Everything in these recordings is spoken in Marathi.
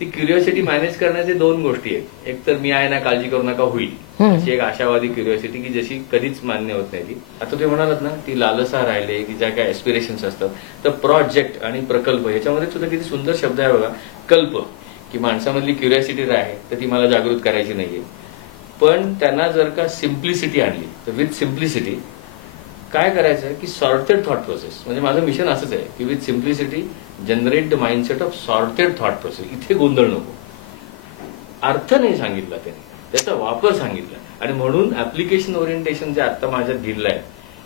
ती क्युरिओसिटी मॅनेज करण्याचे दोन गोष्टी आहेत. एक तर मी आहे ना, काळजी करू नका, होईल अशी एक आशावादी क्युरिओसिटी की जशी कधीच मान्य होत नाही ती. आता ते म्हणालात ना, ती लालसा राहिले की ज्या काय एस्पिरेशन्स असतात, तर प्रोजेक्ट आणि प्रकल्प ह्याच्यामध्ये सुद्धा किती सुंदर शब्द आहे बघा. कल्प, की माणसामधली क्युरिओसिटी आहे तर ती मला जागृत करायची नाहीये, पण त्यांना जर का सिम्प्लिसिटी आणली तर विथ सिम्प्लिसिटी काय करायचं की सॉर्टेड थॉट प्रोसेस. म्हणजे माझं मिशन असंच आहे की with simplicity generate the mindset of sorted thought process. इथे गोंधळ नको. अर्थ नाही सांगितला त्याने, त्याचा वापर सांगितला. आणि म्हणून ऍप्लिकेशन ओरिएंटेशन जे आता माझ्यात दिलंय,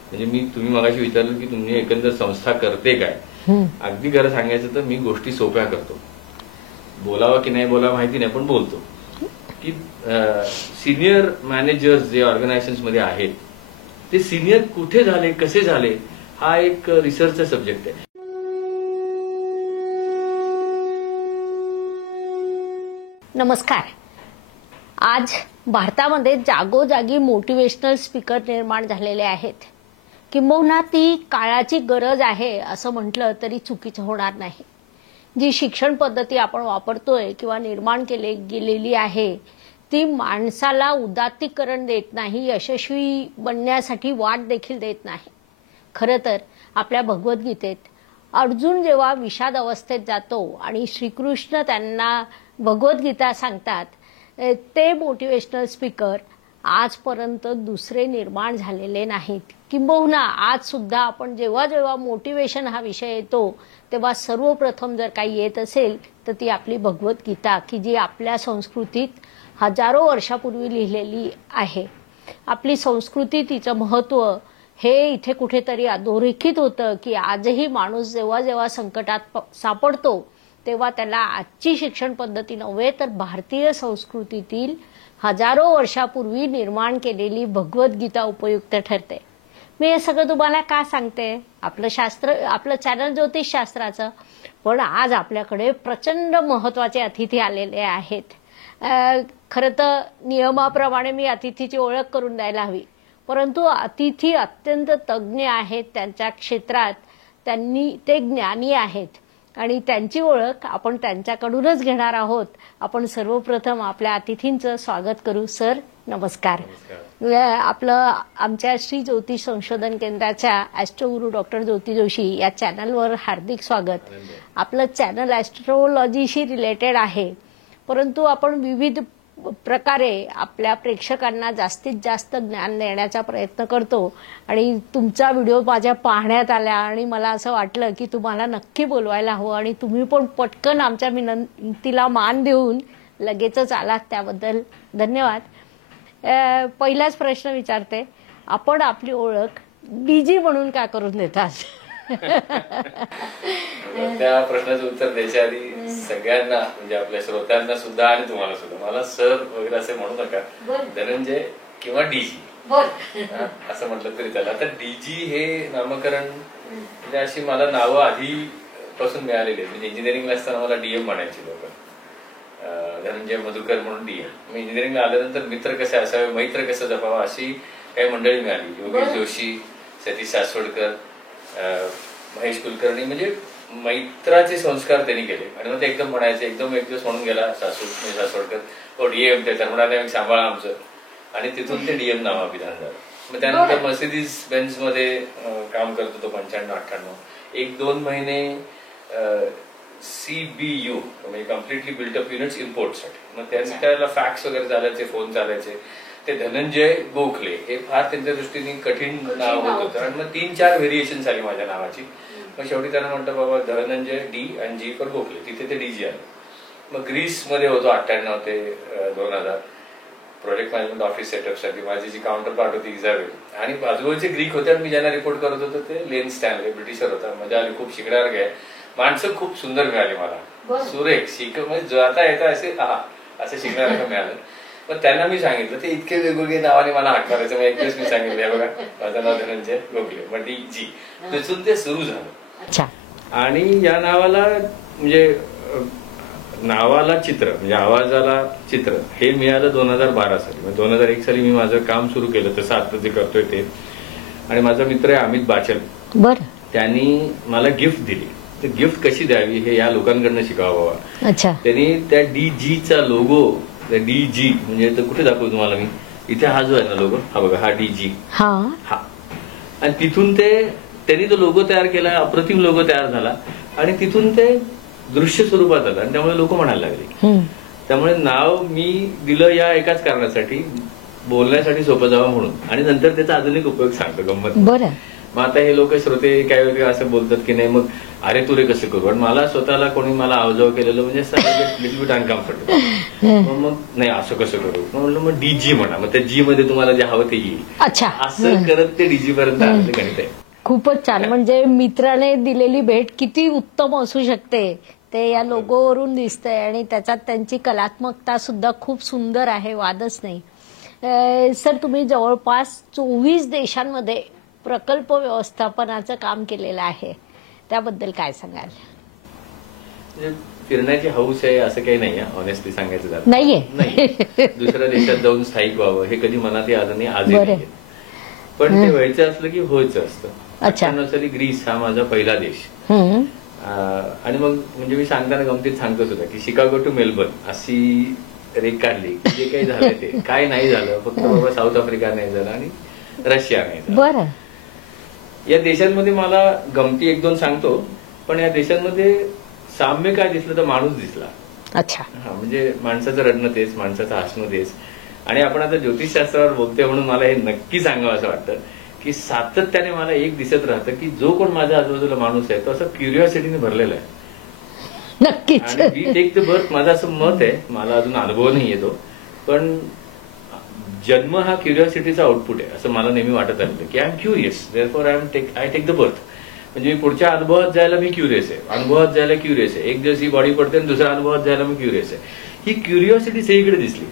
म्हणजे तुम्ही मगाशी विचारलं की तुम्ही एकंदर संस्था करते काय, अगदी खरं सांगायचं तर मी गोष्टी सोप्या करतो. बोलावं की नाही बोलावं माहिती नाही, पण बोलतो की सिनियर मॅनेजर्स जे ऑर्गनायझेशन्स मध्ये आहेत ते सिनियर कुठे झाले, कसे झाले, हा एक रिसर्चचा सब्जेक्ट आहे. नमस्कार. आज भारतामध्ये जागोजागी मोटिवेशनल स्पीकर निर्माण झालेले आहेत. किंबहुना ती काळाची गरज आहे असं म्हटलं तरी चुकीचं होणार नाही. जी शिक्षण पद्धती आपण वापरतोय किंवा निर्माण गेलेली आहे ती माणसाला उदात्तीकरण देत नाही, यशस्वी बनण्यासाठी वाट देखील देत नाही. खरं तर आपल्या भगवद्गीतेत अर्जुन जेव्हा विषाद अवस्थेत जातो आणि श्रीकृष्ण त्यांना भगवद्गीता सांगतात, ते मोटिवेशनल स्पीकर आजपर्यंत दुसरे निर्माण झालेले नाहीत. किंबहुना आज सुद्धा आपण जेव्हा जेव्हा मोटिवेशन हा विषय येतो तेव्हा सर्वप्रथम जर काही येत असेल तर ती आपली भगवद्गीता, की जी आपल्या संस्कृतीत हजारो वर्षापूर्वी लिहिलेली आहे. आपली संस्कृती, तिचं महत्त्व हे इथे कुठेतरी अधोरेखित होतं की आजही माणूस जेव्हा जेव्हा संकटात सापडतो तेव्हा त्याला आजची शिक्षण पद्धती नव्हे तर भारतीय संस्कृतीतील हजारो वर्षापूर्वी निर्माण केलेली भगवद्गीता उपयुक्त ठरते. मी हे सगळं तुम्हाला का सांगते? आपलं चॅनल ज्योतिषशास्त्राचं. पण आज आपल्याकडे प्रचंड महत्त्वाचे अतिथी आलेले आहेत. खरं तर नियमाप्रमाणे मी अतिथीची ओळख करून द्यायला हवी, परंतु अतिथी अत्यंत तज्ज्ञ आहेत त्यांच्या क्षेत्रात. ते ज्ञानी आहेत आणि त्यांची ओळख आपण त्यांच्याकडूनच घेणार आहोत. आपण सर्वप्रथम आपल्या अतिथींचं स्वागत करू. सर नमस्कार. आमच्या श्री ज्योतिष संशोधन केंद्राच्या ॲस्ट्रोगुरू डॉक्टर ज्योती जोशी या चॅनलवर हार्दिक स्वागत. आपलं चॅनल ॲस्ट्रोलॉजीशी रिलेटेड आहे, परंतु आपण विविध प्रकारे आपल्या प्रेक्षकांना जास्तीत जास्त ज्ञान देण्याचा प्रयत्न करतो. आणि तुमचा व्हिडिओ माझ्या पाहण्यात आला आणि मला असं वाटलं की तुम्हाला नक्की बोलवायला हवं, आणि तुम्ही पण पटकन आमच्या विनंतीला मान देऊन लगेचच आलात, त्याबद्दल धन्यवाद. पहिलाच प्रश्न विचारते, आपण आपली ओळख डीजी म्हणून का करून देतात? त्या प्रश्नाचं उत्तर द्यायच्या आधी सगळ्यांना, म्हणजे आपल्या श्रोत्यांना सुद्धा आणि तुम्हाला सुद्धा, मला सर वगैरे असे म्हणू नका, धनंजय किंवा डीजी असं म्हटलं तरी त्याला. आता डीजी हे नामकरण म्हणजे अशी मला नावं आधीपासून मिळालेली आहेत. म्हणजे इंजिनिअरिंगला असताना मला डीएम म्हणायचे लोक, धनंजय मधुकर म्हणून डीएम. मी इंजिनिअरिंगला आल्यानंतर मित्र कसे असावे, मैत्र कसं जपावा, अशी काही मंडळी मिळाली. योगेश जोशी, सतीश सासवडकर, महेश कुलकर्णी, म्हणजे मैत्राचे संस्कार त्यांनी केले. आणि मग ते एकदम म्हणायचे, एकदम एक दिवस म्हणून गेला सासवडकर, हो डीएम, त्या म्हणाले सांभाळा आमचं, आणि तिथून ते डीएम नावाभिधान झालं. मग त्यानंतर मर्सिडीज बेन्झ मध्ये काम करत होतो 95-98. 1-2 महिने CBU म्हणजे कम्प्लिटली बिल्टअप युनिट्स इम्पोर्टसाठी. मग त्याला फॅक्स वगैरे चालायचे, फोन चालायचे. ते धनंजय गोखले हे फार त्यांच्या दृष्टीने कठीण नाव होत होतं. आणि मग 3-4 व्हेरिएशन आली माझ्या नावाची. मग शेवटी त्यांना म्हणतं बाबा धनंजय डी आणि जी पर गोखले, तिथे ते डीजी आलं. मग ग्रीसमध्ये होतो 98 ते 2000 प्रोजेक्ट मॅनेजमेंट ऑफिस सेटअपसाठी. माझी जी काउंटर पार्ट होती इझाबेल, आणि बाजूचे ग्रीक होते, आणि मी ज्यांना रिपोर्ट करत होतो ते लेन स्टॅनले, ब्रिटिशर होता. मजा आली, खूप शिकण्यासारखं आहे. माणसं खूप सुंदर मिळाली मला, सुरेख, म्हणजे जाता येता असं शिकण्यासारखं मिळालं. मग त्यांना मी सांगितलं, ते इतके वेगवेगळे नावाने मला हाक मारायचं. मग एक दिवस मी सांगितलं, बघा माझं नाव धनंजय गोखले, मग डीजी. तिथून ते सुरू झालं. आणि या नावाला म्हणजे नावाला चित्र, म्हणजे आवाजाला चित्र हे मिळालं 2012 साली. 2001 साली मी माझं काम सुरू केलं, तसं आता जे करतोय ते. आणि माझा मित्र आहे अमित बाचल, त्यांनी मला गिफ्ट दिली. ते गिफ्ट कशी द्यावी हे या लोकांकडनं शिकावं. अच्छा. त्यांनी त्या DG चा लोगो, DG म्हणजे कुठे दाखवू तुम्हाला मी, इथे हा जो आहे ना लोगो, हा बघा, हा DG, हा, आणि तिथून त्यांनी तो लोगो तयार केला, अप्रतिम लोगो तयार झाला, आणि तिथून ते दृश्य स्वरूपात आलं, आणि त्यामुळे लोक म्हणायला लागले. त्यामुळे नाव मी दिलं या एकाच कारणासाठी, बोलण्यासाठी सोपं जावं म्हणून, आणि नंतर त्याचा आधुनिक उपयोग सांगतो गंमत. बरं. मग आता हे लोक श्रोते काय वेगळे असं बोलतात की नाही, मग अरे तुरे कसं करू, आणि मला स्वतःला कोणी मला आवजाव केलेलं म्हणजे लिटल बिट अनकम्फर्टेबल. मग नाही असं कसं करू, म्हणलं मग DG म्हणा, मग त्या G मध्ये तुम्हाला जे हवं ते येईल. अच्छा. असं करत ते DG पर्यंत आलेलं गणित आहे. खूपच छान. म्हणजे मित्राने दिलेली भेट किती उत्तम असू शकते ते या लोगोवरून दिसतंय, आणि त्याच्यात त्यांची कलात्मकता सुद्धा खूप सुंदर आहे, वादच नाही. सर, तुम्ही जवळपास 24 देशांमध्ये प्रकल्प व्यवस्थापनाचं काम केलेलं आहे, त्याबद्दल काय सांगाल? फिरण्याची हौस आहे असं काही नाही, ऑनेस्टली सांगायचं झालं नाहीये. दुसऱ्या देशात जाऊन स्थायिक व्हावं हे कधी मनात आलं नाही, आजही नाही. पण ते व्हायचं असलं की व्हायचं असतं. 98 साली ग्रीस हा माझा पहिला देश, आणि मग म्हणजे मी सांगताना गमतीत सांगतो सुद्धा की शिकागो टू मेलबर्न अशी रेख काढली, जे काही झालं ते काय नाही झालं, फक्त बाबा साऊथ आफ्रिका नाही झालं आणि रशिया नाही झालं. बरं. या देशांमध्ये मला गमती एक दोन सांगतो, पण या देशांमध्ये साम्य काय दिसलं तर माणूस दिसला. अच्छा. हा, म्हणजे माणसाचं रडणं तेच, माणसाचं हसणं तेच. आणि आपण आता ज्योतिषशास्त्रावर बोलतोय म्हणून मला हे नक्की सांगावं असं वाटतं की सातत्याने मला एक दिसत राहतं की जो कोण माझ्या आजूबाजूला माणूस आहे तो असं क्युरिओसिटीने भरलेला आहे. नक्कीच. आणि वी टेक द बर्थ, माझं असं मत आहे, मला अजून अनुभव नाही येतो, पण जन्म हा क्युरिओसिटीचा आउटपुट आहे असं मला नेहमी वाटत आलं की I am curious, therefore I take the birth. म्हणजे मी पुढच्या अनुभवात जायला मी क्युरियस आहे, अनुभवात जायला क्युरियस आहे. एक दिवस ही बॉडी पडते आणि दुसऱ्या अनुभवात जायला मी क्युरियस आहे. ही क्युरिओसिटी सगळीकडे दिसली.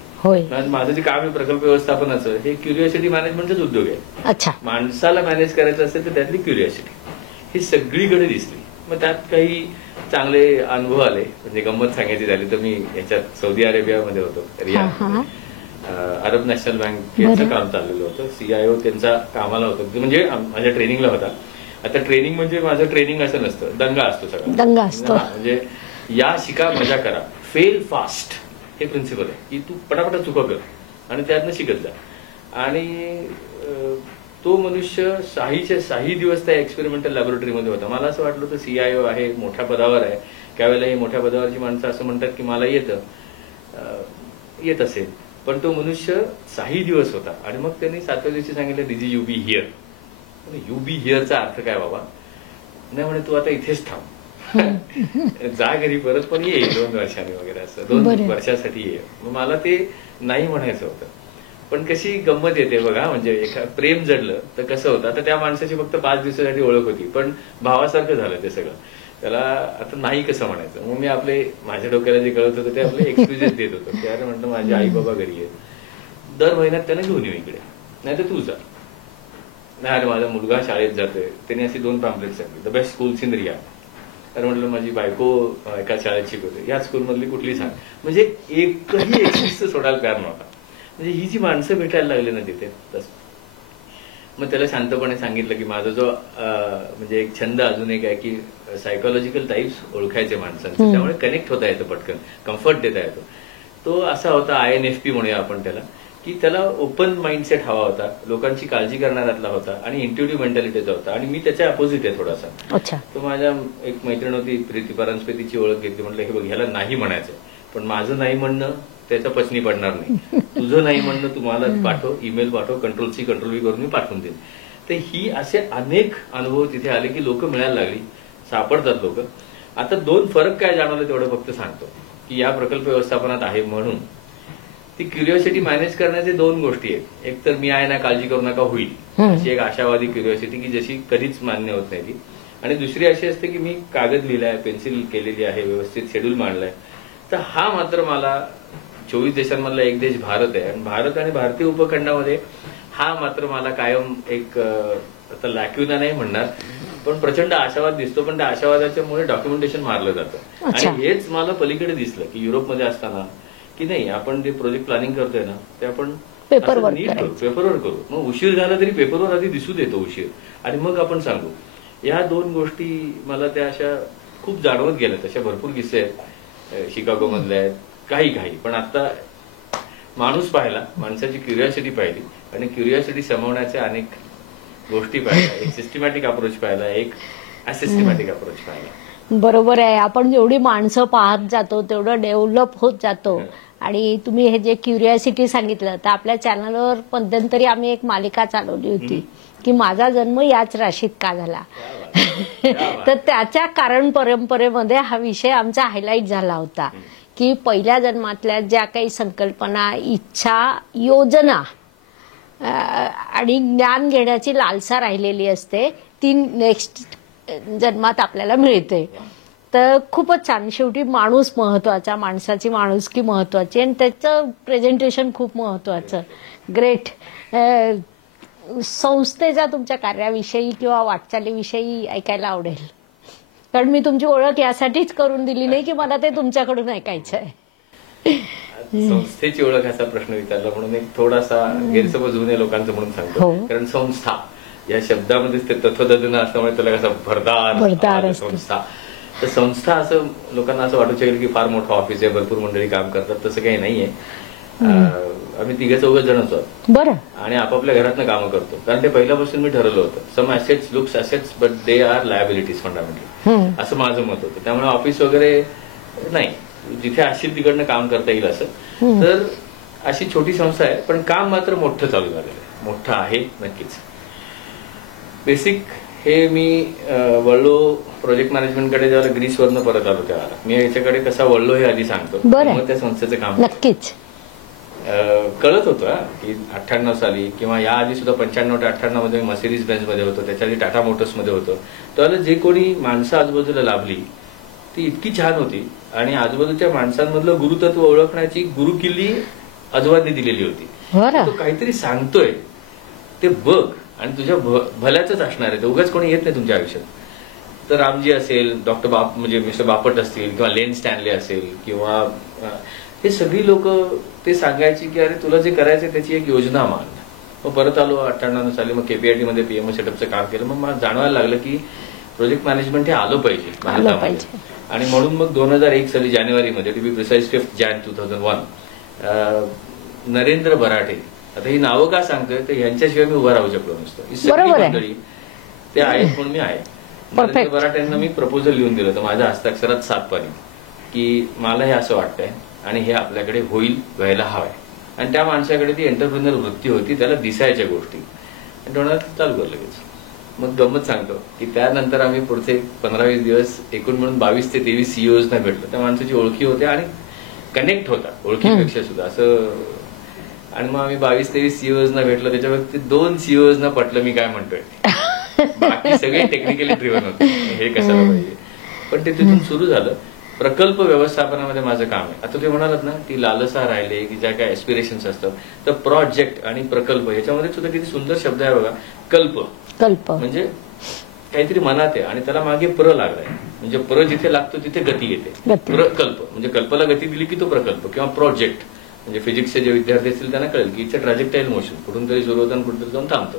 माझं जे काम आहे प्रकल्प व्यवस्थापनाचं, हे क्युरिओसिटी मॅनेजमेंटचाच उद्योग आहे. अच्छा. माणसाला मॅनेज करायचं असेल तर त्यातली क्युरिओसिटी ही सगळीकडे दिसली. मग त्यात काही चांगले अनुभव आले. म्हणजे गंमत सांगायची झाली तर मी याच्यात सौदी अरेबियामध्ये होतो, रियाद, अरब नॅशनल बँकेचं काम चाललेलं होतं. CIO त्यांचा कामाला होतं, म्हणजे माझ्या ट्रेनिंगला होता. आता ट्रेनिंग म्हणजे माझं ट्रेनिंग असं नसतं, दंगा असतो सगळा, दंगा असतो. म्हणजे या शिका मजा करा, फेल फास्ट हे प्रिन्सिपल आहे की तू पटापटा चुका कर आणि त्यातनं शिकत जा. आणि तो मनुष्य काही दिवस त्या एक्सपेरिमेंटल लॅबोरेटरीमध्ये होता. मला असं वाटलं होतं CIO आहे, मोठ्या पदावर आहे, त्यावेळेला ही मोठ्या पदावरची माणसं असं म्हणतात की मला येत असेल, पण तो मनुष्य 6 दिवस होता. आणि मग त्यांनी 7व्या दिवशी सांगितलं DG you be here. You be हिअरचा अर्थ काय बाबा? नाही म्हणे तू आता इथेच थांब, जा घरी परत, पण ये 2 वर्षांनी वगैरे, असं 2 वर्षासाठी ये. मग मला ते नाही म्हणायचं होतं. पण कशी गंमत येते बघा, म्हणजे प्रेम जडलं तर कसं होतं. आता त्या माणसाची फक्त 5 दिवसासाठी ओळख होती, पण भावासारखं झालं ते सगळं. त्याला आता नाही कसं म्हणायचं. मग मी माझ्या डोक्याला जे कळत होतं ते आपले एक्सक्युजेस देत होतो. त्याला म्हटलं माझे आई बाबा घरी आहेत, दर महिन्यात त्यांना घेऊन येऊ इकडे, नाही तर तू जा. नाही अरे माझा मुलगा शाळेत जातोय, त्यांनी अशी 2 pamphlet Sangli, the best schools in Riyadh. तर म्हटलं माझी बायको एका शाळेत शिकवते, या स्कूलमधली कुठली सांग. म्हणजे एकही एक्सक्यूज सोडायला तयार नव्हता. म्हणजे ही जी माणसं भेटायला लागली ना तिथे, तसं मग त्याला शांतपणे सांगितलं की माझा जो म्हणजे एक छंद अजून एक आहे की सायकोलॉजिकल टाईप्स ओळखायचे माणसांचे, त्यामुळे कनेक्ट होता येतं, पटकन कम्फर्ट देता येतो. तो असा होता INFP म्हणूया आपण त्याला, की त्याला ओपन माइंडसेट हवा होता, लोकांची काळजी करणाऱ्यातला होता आणि इंट्युटिव्ह मेंटॅलिटीचा होता. आणि मी त्याच्या अपोजिट आहे थोडासा. अच्छा. तो माझ्या एक मैत्रीण होती प्रीती परांजपेतीची ओळख घेतली. म्हटलं हे बघ, ह्याला नाही म्हणायचं, पण माझं नाही म्हणणं त्याचा पचनी पडणार नाही. तुझं नाही म्हणणं तुम्हाला पाठव, ईमेल पाठव, कंट्रोल-C कंट्रोल-V करून मी पाठवून देईन. तर ही असे अनेक अनुभव तिथे आले की लोक मिळायला लागली, सापडतात लोक. आता 2 फरक काय जाणवलं तेवढं फक्त सांगतो की या प्रकल्प व्यवस्थापनात आहे म्हणून ती क्युरिओसिटी मॅनेज करण्याचे 2 गोष्टी आहेत. एक तर मी आहे ना, काळजी करू नका, होईल, अशी एक आशावादी क्युरिओसिटी की जशी कधीच मान्य होत नाही ती. आणि दुसरी अशी असते की मी कागद लिहिलाय, पेन्सिल केलेली आहे, व्यवस्थित शेड्यूल मांडलाय. तर हा मात्र मला 24 देशांमधला एक देश भारत आहे, आणि भारत आणि भारतीय उपखंडामध्ये हा मात्र मला कायम एक आता लॅक्युना नाही म्हणणार, पण प्रचंड आशावाद दिसतो. पण त्या आशावादाच्यामुळे डॉक्युमेंटेशन मारलं जातं. आणि हेच मला पलीकडे दिसलं की युरोपमध्ये असताना की नाही, आपण जे प्रोजेक्ट प्लॅनिंग करतोय ना ते आपण पेपरवर करू. मग उशीर झाला तरी पेपरवर आधी दिसू देतो उशीर, आणि मग आपण सांगू. या 2 गोष्टी मला त्या अशा खूप जाणवत गेलं. तशा भरपूर किस्से आहेत शिकागो मधले आहेत, काही पण आता माणूस पाहिला, माणसाची क्युरिओसिटी पाहिली आणि क्युरिओसिटी समवण्याच्या अनेक गोष्टी पाहिल्या, एक सिस्टमॅटिक अप्रोच पाहिला, एक असिस्टमॅटिक अप्रोच पाहिला. बरोबर आहे. आपण जेवढी माणसं पाहत जातो तेवढं डेव्हलप होत जातो. आणि तुम्ही हे जे क्युरिओसिटी सांगितलं, तर आपल्या चॅनलवर मध्यंतरी आम्ही एक मालिका चालवली होती की माझा जन्म याच राशीत का झाला. तर त्याच्या कारण परंपरेमध्ये हा विषय आमचा हायलाईट झाला होता की पहिल्या जन्मातल्या ज्या काही संकल्पना, इच्छा, योजना आणि ज्ञान घेण्याची लालसा राहिलेली असते ती नेक्स्ट जन्मात आपल्याला मिळते. तर खूपच छान. शेवटी माणूस महत्वाचा, माणसाची माणुसकी महत्वाची आणि त्याचं प्रेझेंटेशन खूप महत्वाचं. ग्रेट. संस्थेच्या तुमच्या कार्याविषयी किंवा वाटचालीविषयी ऐकायला आवडेल, कारण मी तुमची ओळख यासाठीच करून दिली नाही की मला ते तुमच्याकडून ऐकायचं आहे. संस्थेची ओळख असा प्रश्न विचारला म्हणून एक थोडासा गैरसमज होऊ नये लोकांचं म्हणून सांगतो. कारण संस्था या शब्दामध्येच ते तत्वदन असल्यामुळे त्याला कसा भरदार संस्था. तर संस्था असं लोकांना असं वाटू शकेल की फार मोठं ऑफिस आहे, भरपूर मंडळी काम करतात. तसं काही नाहीये. आम्ही 3-4 जणच आहोत. बरं. आणि आपापल्या घरातनं कामं करतो. कारण ते पहिल्यापासून मी ठरवलं होतं, some assets looks assets but they are liabilities fundamentally, असं माझं मत होतं. त्यामुळे ऑफिस वगैरे नाही, जिथे असशील तिकडनं काम करता येईल असं. तर अशी छोटी संस्था आहे, पण काम मात्र मोठं चालू झालेलं आहे. मोठं आहे नक्कीच. बेसिक हे मी वळलो प्रोजेक्ट मॅनेजमेंटकडे जेव्हा ग्रीसवरनं परत आलो त्यावेळेला मी याच्याकडे कसा वळलो हे आधी सांगतो, मग त्या संस्थेचं काम नक्कीच कळत होतं की 98 साली किंवा या आधी सुद्धा 95 ते 98 मध्ये मर्सिडीज बेंझ मध्ये होतो, त्याच्या आधी टाटा मोटर्स मध्ये होतो. त्यावेळेला जे कोणी माणसं आजूबाजूला लाभली ती इतकी छान होती आणि आजूबाजूच्या माणसांमधलं गुरुतत्व ओळखण्याची गुरुकिल्ली आजोबांनी दिलेली होती. तो काहीतरी सांगतोय ते बघ आणि तुझ्या भल्याच असणार आहे, ते उगाच कोणी येत नाही तुमच्या आयुष्यात. तर रामजी असेल, डॉक्टर म्हणजे मिस्टर बापट असतील किंवा लेन स्टॅनले असेल किंवा हे सगळी लोक ते सांगायची की अरे तुला जे करायचं त्याची एक योजना मान. मग परत आलो 98 साली, मग केपीआयटी मध्ये पीएमओ सेटअपचं काम केलं. मग मला जाणवायला लागलं की प्रोजेक्ट मॅनेजमेंट हे आलं पाहिजे भारतामध्ये. आणि म्हणून मग 2001 साली जानेवारीमध्ये, टू बी प्रिसाइज 5 जानेवारी 2001, नरेंद्र बराटे, आता ही नावं का सांगतोय तर यांच्याशिवाय मी उभा राहू शकलो नसतो. ही सगळी मंडळी ते आहेत म्हणून मी आहे. नरेंद्र बराटेंना मी प्रपोजल लिहून दिलं होतं माझ्या हस्ताक्षरात 7 पानी की मला हे असं वाटतंय आणि हे आपल्याकडे व्हायला हवंय. आणि त्या माणसाकडे ती एंटरप्रिनर वृत्ती होती, त्याला दिसायच्या गोष्टी. आणि डोळ्यात चालू करलं लगेच. मग गंमत सांगतो की त्यानंतर आम्ही पुढचे 15-20 दिवस एकूण मिळून 22 ते 23 सीईओजना भेटलो. त्या माणसाची ओळखी होत्या आणि कनेक्ट होता ओळखीपेक्षा सुद्धा असं. आणि मग आम्ही 22-23 सीईओजना भेटलो. त्याच्यावरती 2 सीईओजना पटलं मी काय म्हणतोय. बाकी सगळे टेक्निकली ड्रिव्हन होते, हे कशाला पाहिजे. पण ते तिथून सुरू झालं. प्रकल्प व्यवस्थापनामध्ये माझं काम आहे. आता ते म्हणालात ना ती लालसा राहिले की ज्या काय एस्पिरेशन्स असतात, तर प्रोजेक्ट आणि प्रकल्प ह्याच्यामध्ये सुद्धा किती सुंदर शब्द आहे बघा. कल्प म्हणजे काहीतरी मनात आहे आणि त्याला मागे लागलाय. म्हणजे जिथे लागतो तिथे गती येते. प्रकल्प म्हणजे कल्पला गती दिली की तो प्रकल्प किंवा प्रोजेक्ट. म्हणजे फिजिक्सचे जे विद्यार्थी असतील त्यांना कळेल की इट्स अ ट्रॅजेक्टाईल मोशन, कुठून तरी सुरू होतं आणि कुठेतरी जाऊन थांबतं.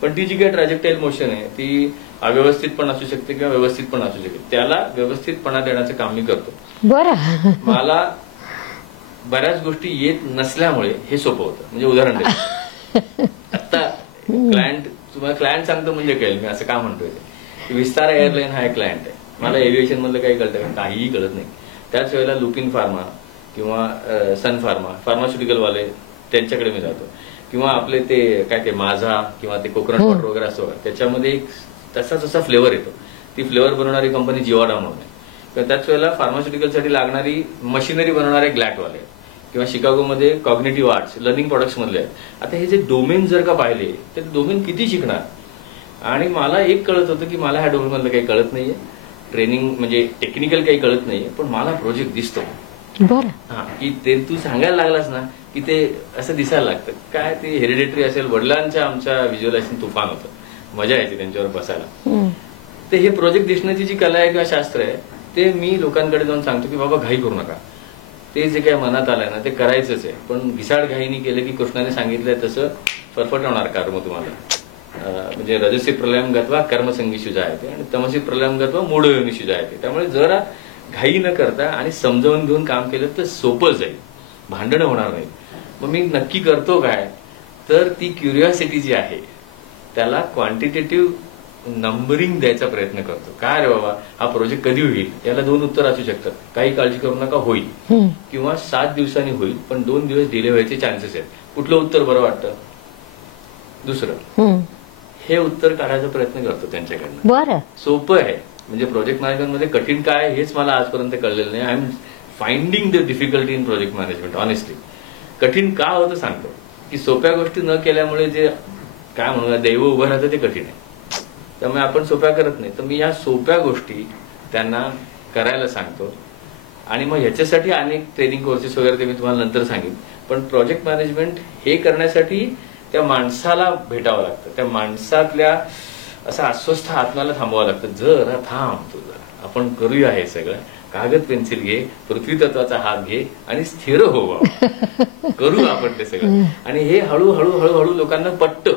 पण ती जी काही ट्रॅजेक्टाईल मोशन आहे ती अव्यवस्थित पण असू शकते किंवा व्यवस्थित पण असू शकते. त्याला व्यवस्थितपणा देण्याचं काम मी करतो. बरं. मला बऱ्याच गोष्टी येत नसल्यामुळे हे सोपं होतं. म्हणजे उदाहरण देतो, आता तुम्हाला क्लायंट सांगतो म्हणजे कळेल मी असं का म्हणतोय. विस्तारा एअरलाईन हा एक क्लायंट आहे. मला एव्हिएशन मधलं काही कळतं का? काहीही कळत नाही. त्याच वेळेला लुपिन फार्मा किंवा सन फार्मास्युटिकल वाले त्यांच्याकडे मी जातो. किंवा आपले ते काय ते माझा किंवा ते कोकोनट वॉटर वगैरे असतो, त्याच्यामध्ये एक तसा फ्लेवर येतो. ती फ्लेवर बनवणारी कंपनी जिवाडा म्हणून आहे. किंवा त्याच वेळेला फार्मास्युटिकलसाठी लागणारी मशिनरी बनवणारे ग्लॅटवाले किंवा शिकागोमध्ये कॉग्निटिव्ह आर्ट्स लर्निंग प्रोडक्ट्स मधले आहेत. आता हे जे डोमेन जर का पाहिले तर डोमेन किती शिकणार. आणि मला एक कळत होतं की मला ह्या डोमेन मधलं काही कळत नाहीये, ट्रेनिंग म्हणजे टेक्निकल काही कळत नाहीये, पण मला प्रोजेक्ट दिसतो. बरं. की ते तू सांगायला लागलास ना की ते असं दिसायला लागतं. काय ते हेरिडेटरी असेल, वडिलांच्या आमच्या व्हिज्युअलायझेशन तुफान होतं, मजा यायची त्यांच्यावर बसायला. ते हे प्रोजेक्ट दिसण्याची जी कला आहे किंवा शास्त्र आहे ते मी लोकांकडे जाऊन सांगतो की बाबा घाई करू नका, ते जे काही मनात आलंय ना ते करायचंच आहे. पण घिसाड घाईनी केलं की कृष्णाने सांगितलंय तसं फरफट होणार कर्म तुम्हाला. म्हणजे रजसी प्रलयम गत्वा कर्मसंगीषु जायते आणि तमसी प्रलयम गत्वा मूढयोनिषु जायते. त्यामुळे जरा घाई न करता आणि समजावून घेऊन काम केलं तर सोपं जाईल, भांडणं होणार नाही. मग मी नक्की करतो काय, तर ती क्युरिओसिटी जी आहे त्याला क्वांटिटेटिव्ह नंबरिंग द्यायचा प्रयत्न करतो. काय रे बाबा, हा प्रोजेक्ट कधी होईल, याला 2 उत्तर असू शकतात. काही काळजी करू नका, होईल, किंवा 7 दिवसांनी होईल, पण 2 दिवस डिले व्हायचे चान्सेस आहेत. कुठलं उत्तर बरं वाटतं? दुसरं. हे उत्तर काढायचा प्रयत्न करतो त्यांच्याकडनं. बरं, सोपं आहे. म्हणजे प्रोजेक्ट मॅनेजमेंट मध्ये कठीण काय हेच मला आजपर्यंत कळलेलं नाही. I am finding the difficulty in project management. Honestly कठीण का होतं सांगतो, की सोप्या गोष्टी न केल्यामुळे जे काय म्हणूया दैव उभं राहतं ते कठीण आहे. त्यामुळे आपण सोप्या करत नाही. तर मी ह्या सोप्या गोष्टी त्यांना करायला सांगतो. आणि मग ह्याच्यासाठी अनेक ट्रेनिंग कोर्सेस वगैरे ते मी तुम्हाला नंतर सांगेन. पण प्रोजेक्ट मॅनेजमेंट हे करण्यासाठी त्या माणसाला भेटावं लागतं. त्या माणसातल्या असा अस्वस्थ आत्म्याला थांबवावं लागतं. जरा थांब, तू जरा आपण करूया हे सगळं. कागद पेन्सिल घे, पृथ्वी तत्वाचा हात घे आणि स्थिर हो बाबा, करू आपण ते सगळं. आणि हे हळूहळू हळूहळू लोकांना पटतं.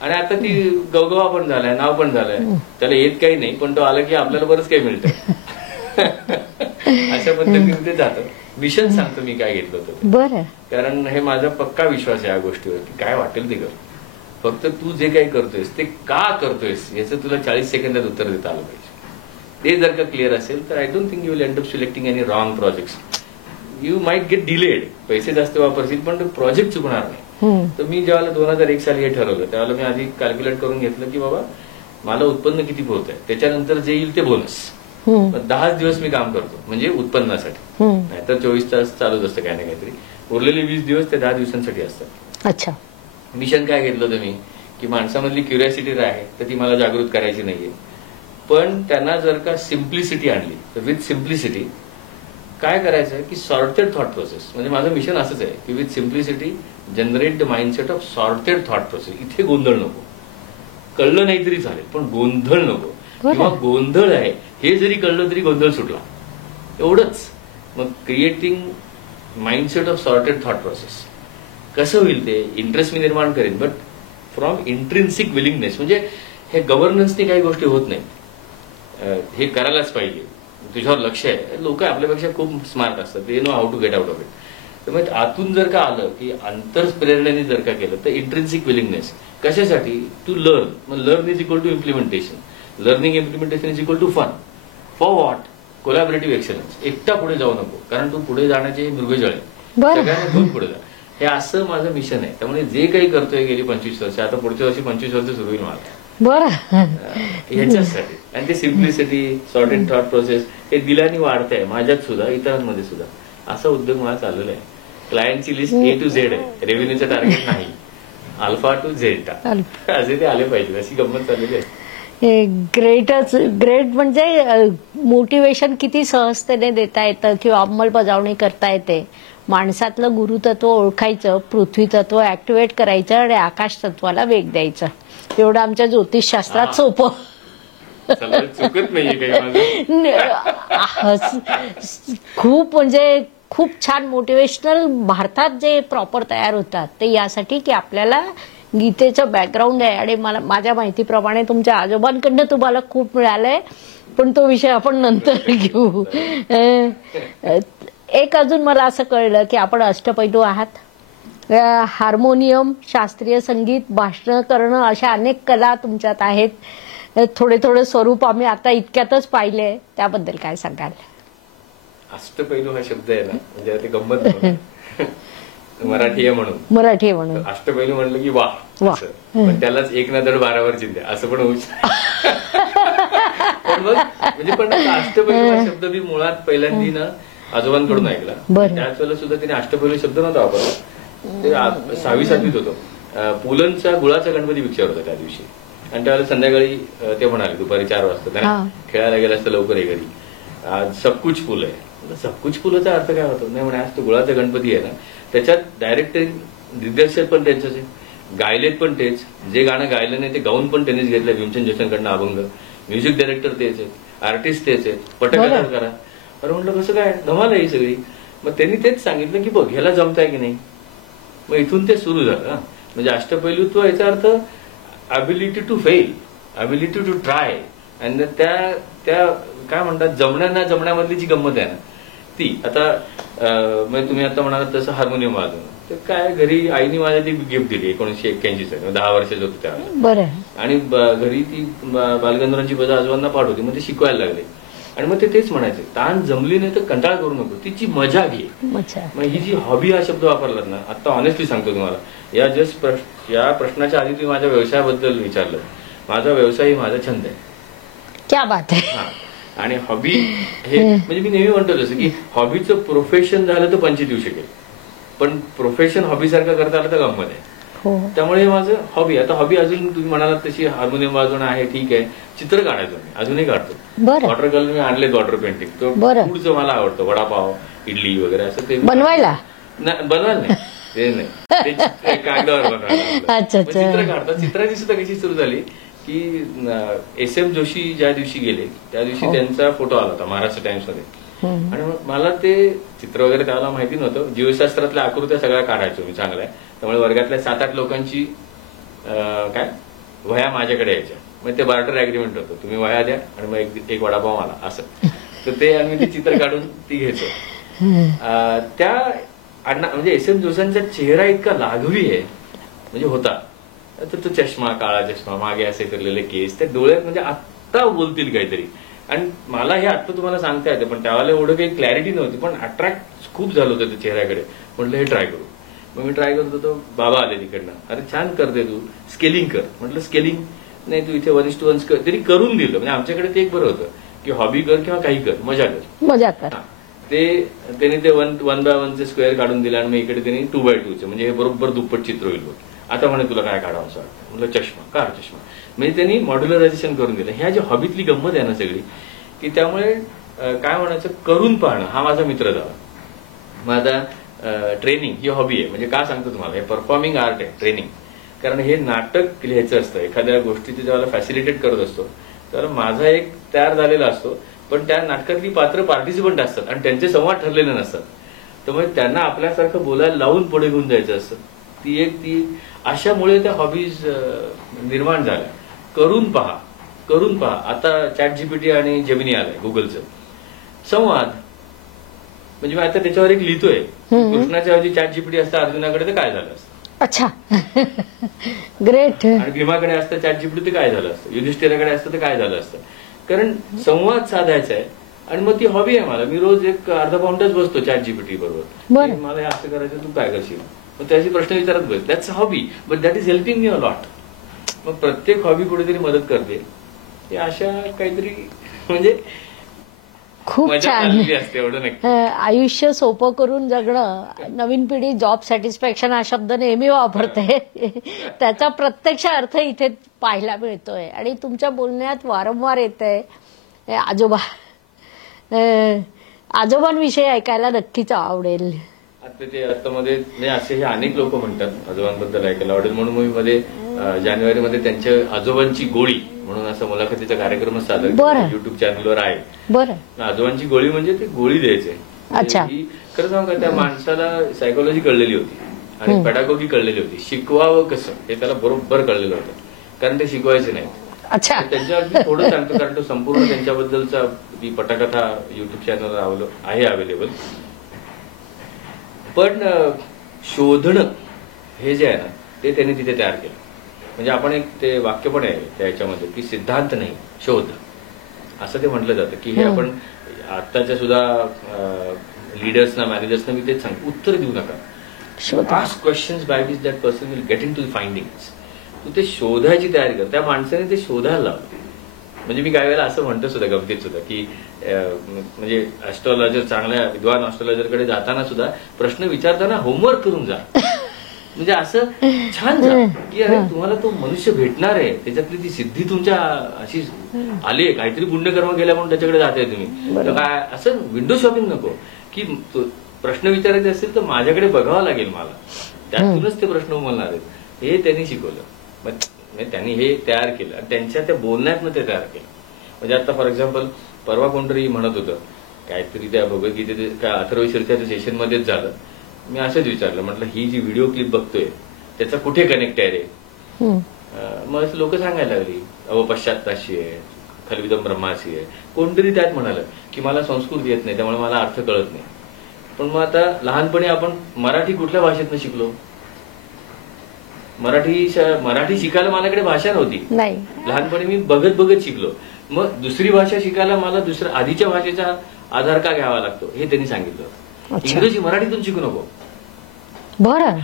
आणि आता ती गवगवा पण झालाय, नाव पण झालंय, त्याला येत काही नाही, पण तो आला की आपल्याला बरंच काही मिळतं. अशा पद्धतीने ते जातं. मिशन सांगतो मी काय घेतलं होतं. बरं, कारण हे माझा पक्का विश्वास आहे या गोष्टीवर, की काय वाटेल ते कर. फक्त तू जे काही करतोयस ते का करतोयस याचं तुला 40 सेकंदात उत्तर देता आलं पाहिजे. ते जर का क्लिअर असेल तर I don't think you will end up selecting any wrong projects. You might get delayed, पैसे जास्त वापरशील पण प्रोजेक्ट चुकणार नाही. तर मी जेव्हा 2001 साली हे ठरवलं त्यावेळेला मी आधी कॅल्क्युलेट करून घेतलं की बाबा मला उत्पन्न किती होत आहे, त्याच्यानंतर जे येईल ते बोनस. 10 दिवस मी काम करतो म्हणजे उत्पन्नासाठी, नाहीतर 24 तास चालूच असतं काय ना काहीतरी. उरलेले 20 दिवस ते 10 दिवसांसाठी असतात. अच्छा. मिशन काय घेतलं होतं मी, की माणसामधली क्युरिओसिटी आहे तर ती मला जागृत करायची नाहीये. पण त्यांना जर का सिम्प्लिसिटी आणली तर विथ सिम्प्लिसिटी काय करायचं की सॉर्टेड थॉट प्रोसेस. म्हणजे माझं मिशन असंच आहे की with simplicity generate the mindset of sorted thought process. इथे गोंधळ नको, कळलं नाही तरी चालेल पण गोंधळ नको, किंवा गोंधळ आहे हे जरी कळलं तरी गोंधळ सुटला, एवढंच. मग creating mindset of sorted thought process कसं होईल ते इंटरेस्ट मी निर्माण करेन, बट फ्रॉम इंट्रिन्सिक विलिंगनेस. म्हणजे हे गव्हर्नन्सने काही गोष्टी होत नाही, हे करायलाच पाहिजे, तुझ्यावर लक्ष आहे. लोक आपल्यापेक्षा खूप स्मार्ट असतात, they know how to get out of it. त्यामुळे आतून जर का आलं की अंतर्प्रेरणेने जर का केलं तर इंट्रिन्सिक विलिंगनेस कशासाठी, टू लर्न. मग learn is equal to implementation, learning implementation is equal to fun. For what, collaborative excellence. एकटा पुढे जाऊ नको, कारण तू पुढे जाण्याचे मृगजळ आहे, सगळ्यांना घेऊन पुढे जा. हे असं माझं मिशन आहे. त्यामुळे जे काही करतोय गेली 25 वर्ष, आता पुढच्या वर्षी 25 वर्ष सुरू होईल मला ह्याच्यासाठी. आणि ते सिम्प्लिसिटी, सॉर्टेड थॉट प्रोसेस हे दिल्याने वाढतंय माझ्यात सुद्धा, इतरांमध्ये सुद्धा. असा उद्योग मला चाललेला आहे. क्लायंटची लिस्ट A to Z आहे, रेव्हेन्यूचं टार्गेट नाही, अल्फा टू झेड असे ते आले पाहिजे, अशी गंमत चाललेली आहे. ग्रेटच, ग्रेट. म्हणजे मोटिवेशन किती सहजतेने देता येतं किंवा अंमलबजावणी करता येते. माणसातलं गुरुतत्व ओळखायचं, पृथ्वी तत्व ऍक्टिव्हेट करायचं आणि आकाश तत्वाला वेग द्यायचं. एवढं आमच्या ज्योतिषशास्त्रात सोपं. चुकत नाहीये खूप म्हणजे खूप छान मोटिवेशनल भारतात जे प्रॉपर तयार होतात ते यासाठी की आपल्याला गीतेचं बॅकग्राऊंड आहे. आणि मला माझ्या माहितीप्रमाणे तुमच्या आजोबांकडनं तुम्हाला खूप मिळालंय, पण तो विषय आपण नंतर घेऊ. एक अजून मला असं कळलं की आपण अष्टपैलू आहात. हार्मोनियम, शास्त्रीय संगीत, भाषण करणं अशा अनेक कला तुमच्यात आहेत. थोडे थोडे स्वरूप आम्ही आता इतक्यातच पाहिले, त्याबद्दल काय सांगाल? अष्टपैलू हा शब्द आहे ना, म्हणजे ते गंमत मराठी आहे म्हणून, मराठी आहे म्हणून अष्टपैलू म्हणलं की वा, पण त्यालाच एक ना धड 12 वर चिंध्या असं पण होऊ शकतं. पण मग म्हणजे पण अष्टपैलू हा शब्द मी मुळात पहिल्यांदी ना आजोबांकडून ऐकला. त्याच वेळेला सुद्धा तिने अष्टपैलू शब्द नव्हता वापरला. ते 6वी 7वीत होतो. पुलंचा गुळाचा गणपती पिक्चर होता त्या दिवशी, आणि त्यावेळेला संध्याकाळी ते म्हणाले दुपारी 4 वाजता त्यांना खेळायला गेला असतं लवकर आहे घरी, आज सबकुच फुल आहे. सबकुच फुलाचा अर्थ काय होतो? नाही म्हणे आज तो गुळाचा गणपती आहे ना, त्याच्यात डायरेक्ट दिग्दर्शक पण त्यांचंच आहे, गायलेत पण तेच, जे गाणं गायलं नाही ते गाऊन पण त्यांनीच घेतलं भीमसेन जोशींकडनं अभंग, म्युझिक डायरेक्टर तेच आहेत, आर्टिस्ट तेच आहेत, पटकथा करा. अरे म्हटलं कसं काय, धमाल आहे ही सगळी. मग त्यांनी तेच सांगितलं की बघ ह्याला जमताय की नाही. मग इथून ते सुरू झालं. म्हणजे अष्टपैलुत्व याचा अर्थ ability to fail, ability to try. आणि त्या काय म्हणतात जमण्यामधली जी गंमत आहे ना ती. आता म्हणजे तुम्ही आता म्हणालात तसं हार्मोनियम वाजवणं, तर काय घरी आईने माझ्या ती गिफ्ट दिली 1981 चं, 10 वर्षाचं होतं त्यावेळेला. बरं. आणि घरी ती बालगंधर्वांची बजा आजोबांना पाठ होती, मग ते शिकवायला लागले. आणि मग ते तेच म्हणायचे, ताण जमली नाही तर कंटाळ करू नको, तिची मजा घे. मग ही जी हॉबी हा शब्द वापरलात ना, आता ऑनेस्टली सांगतो तुम्हाला, या प्रश्नाच्या आधी तुम्ही माझ्या व्यवसायाबद्दल विचारलं. माझा व्यवसाय ही माझा छंद आहे. क्या बात आहे. आणि हॉबी हे म्हणजे मी नेहमी म्हणतो जसं की हॉबीचं प्रोफेशन झालं तर पंचित येऊ शकेल, पण प्रोफेशन हॉबी सारखं करता आलं तर गंमत आहे. त्यामुळे माझं हॉबी, आता हॉबी अजून तुम्ही म्हणालात तशी हार्मोनियम वाजवणं आहे, ठीक आहे. चित्र काढायचं मी अजूनही काढतो. वॉटर कलर मी आणले, वॉटर पेंटिंग. तो फूडचं मला आवडतं, वडापाव, इडली वगैरे असं ते बनवायला नाही, ते नाही, ते कागदावर बनवायला. चित्र काढतात. चित्राची सुद्धा कशी सुरू झाली की SM जोशी ज्या दिवशी गेले त्या दिवशी त्यांचा फोटो आला होता महाराष्ट्र टाइम्स मध्ये. आणि मला ते चित्र वगैरे त्याला माहिती नव्हतं. जीवशास्त्रातल्या आकृत्या सगळ्या काढायचो मी चांगल्या. त्यामुळे वर्गातल्या 7-8 लोकांची काय वह्या माझ्याकडे यायच्या. मग ते बार्टर अग्रीमेंट होतं, तुम्ही वह्या द्या आणि मग एक वडापाव मला असं. तर ते आम्ही ते चित्र काढून ती घ्यायचो. त्या म्हणजे SM जोशांचा चेहरा इतका लाघवी आहे म्हणजे होता. तर तो चष्मा, काळा चष्मा, मागे असे फिरलेले केस, त्या डोळ्यात म्हणजे आत्ता बोलतील काहीतरी. आणि मला हे आत्ता तुम्हाला सांगता येतं, पण त्यावेळेला एवढं काही क्लॅरिटी नव्हती, पण अट्रॅक्ट खूप झालं होतं त्या चेहऱ्याकडे. म्हटलं हे ट्राय करू. मग मी ट्राय करत होतो. बाबा आले तिकडनं, अरे छान करते तू, स्केलिंग कर. म्हटलं स्केलिंग नाही, तू इथे 1:1 कर. तरी करून दिलं. म्हणजे आमच्याकडे ते एक बरं होतं की हॉबी कर किंवा काही कर, मजा कर. त्यांनी ते 1x1 स्क्वेअर काढून दिला आणि मग इकडे त्यांनी 2x2 म्हणजे हे बरोबर दुप्पट चित्र होईल. आता म्हणे तुला काय काढावं असं वाटतं. म्हटलं चष्मा काढ, चष्मा. म्हणजे त्यांनी मॉड्युलरायझेशन करून दिलं. ह्या जी हॉबीतली गंमत आहे ना सगळी, की त्यामुळे काय म्हणायचं, करून पाहणं हा माझा मित्र झाला. माझा ट्रेनिंग ही हॉबी आहे. म्हणजे का सांगतो तुम्हाला, हे परफॉर्मिंग आर्ट आहे ट्रेनिंग. कारण हे नाटक लिहायचं असतं, एखाद्या गोष्टीचे जेव्हा फॅसिलिटेट करत असतो तर माझा एक तयार झालेला असतो, पण त्या नाटकातली पात्र पार्टिसिपंट असतात आणि त्यांचे संवाद ठरलेले नसतात. त्यामुळे त्यांना आपल्यासारखं बोलायला लावून पुढे घेऊन जायचं असतं. ती अशामुळे त्या हॉबीज निर्माण झाल्या. करून पहा. आता ChatGPT आणि जेमिनी आलाय गुगलचं. संवाद म्हणजे मी आता त्याच्यावर एक लिहितोय, कृष्णाच्या ऐवजी ChatGPT असतं अर्जुनाकडे तर काय झालं असतं. अच्छा, ग्रेट. आणि भीमाकडे असतं ChatGPT तर काय झालं असतं, युधिष्ठिराकडे असतं तर काय झालं असतं. कारण संवाद साधायचा आहे. आणि मग ती हॉबी आहे मला. मी रोज एक अर्धा पाऊंडच बसतो ChatGPT बरोबर. मला हे असं करायचं, तू काय करशील, मग त्याची प्रश्न विचारत बस. That's hobby, but that is helping me a lot. मग प्रत्येक हॉबी कुठेतरी मदत करते. हे अशा काहीतरी म्हणजे खूप छान असते. एवढं नक्की आयुष्य सोपं करून जगणं. नवीन पिढी जॉब सॅटिस्फॅक्शन हा शब्द नेहमी वापरते. त्याचा प्रत्यक्ष अर्थ इथे पाहायला मिळतोय. आणि तुमच्या बोलण्यात वारंवार येतंय आजोबांविषयी ऐकायला नक्कीच आवडेल. आता ते आतामध्ये म्हणजे असे हे अनेक लोक म्हणतात आजोबांबद्दल ऐकायला आवडेल. म्हणून मी मध्ये जानेवारीमध्ये त्यांच्या आजोबांची गोळी म्हणून असा मुलाखतीचा कार्यक्रमच सादर केला, युट्यूब चॅनलवर आहे. बरं. आजोबांची गोळी म्हणजे ते गोळी द्यायचे. ही खरं सांगू का, त्या माणसाला सायकोलॉजी कळलेली होती आणि पेडागॉजी कळलेली होती. शिकवावं कसं हे त्याला बरोबर कळलेलं होतं, कारण ते शिकवायचे नाही. त्यांच्यावरती थोडं सांगतो, कारण तो संपूर्ण त्यांच्याबद्दलचा ती पटकथा युट्यूब चॅनलवर आहे अवेलेबल. पण शोधणं हे जे आहे ना ते त्यांनी तिथे तयार केलं. म्हणजे आपण एक ते वाक्य पण आहे त्याच्यामध्ये की सिद्धांत नाही, शोध, असं ते म्हटलं जातं. की हे आपण आत्ताच्या सुद्धा लीडर्सना, मॅनेजर्सना मी तेच सांगतो, उत्तर देऊ नका. Ask questions by which that person will get into the findings. तू ते शोधायची तयारी कर. त्या माणसाने ते शोधायला लावलं. म्हणजे मी काही वेळेला असं म्हणतो सुद्धा गमतीत सुद्धा की म्हणजे ऍस्ट्रॉलॉजर, चांगल्या विद्वान ऍस्ट्रॉलॉजरकडे जाताना सुद्धा प्रश्न विचारताना होमवर्क करून जा. म्हणजे असं छान जा की अरे तुम्हाला तो मनुष्य भेटणार आहे, त्याच्यातली ती सिद्धी तुमच्या अशी आली आहे, काहीतरी पुण्यकर्म केल्या म्हणून त्याच्याकडे जाताय तुम्ही. तर काय असं विंडो शॉपिंग नको की प्रश्न विचारायचे असेल तर माझ्याकडे बघावं लागेल मला, त्यातूनच ते प्रश्न उमलणार आहेत. हे त्यांनी शिकवलं. मग त्यांनी हे तयार केलं आणि त्यांच्या त्या बोलण्यातनं ते तयार केलं. म्हणजे आता फॉर एक्झाम्पल परवा कोणतरी म्हणत होतं काहीतरी त्या भगवद्गीते काय अथर्वशीर्षाच्या सेशन मध्येच झालं. मी असंच विचारलं, म्हटलं ही जी व्हिडिओ क्लिप बघतोय त्याचा कुठे कनेक्ट आहे रे. मग लोक सांगायला लागली अहो पश्चात्ताशी आहे, खलविदम ब्रह्माशी आहे. कोणतरी त्यात म्हणालं की मला संस्कृत येत नाही त्यामुळे मला अर्थ कळत नाही. पण मग आता लहानपणी आपण मराठी कुठल्या भाषेतनं शिकलो? मराठी शिकायला माझ्याकडे भाषा नव्हती. लहानपणी मी बघत बघत शिकलो. मग दुसरी भाषा शिकायला मला दुसऱ्या आधीच्या भाषेचा आधार का घ्यावा लागतो हे त्यांनी सांगितलं. इंग्रजी मराठीतून शिकू नको. बरं.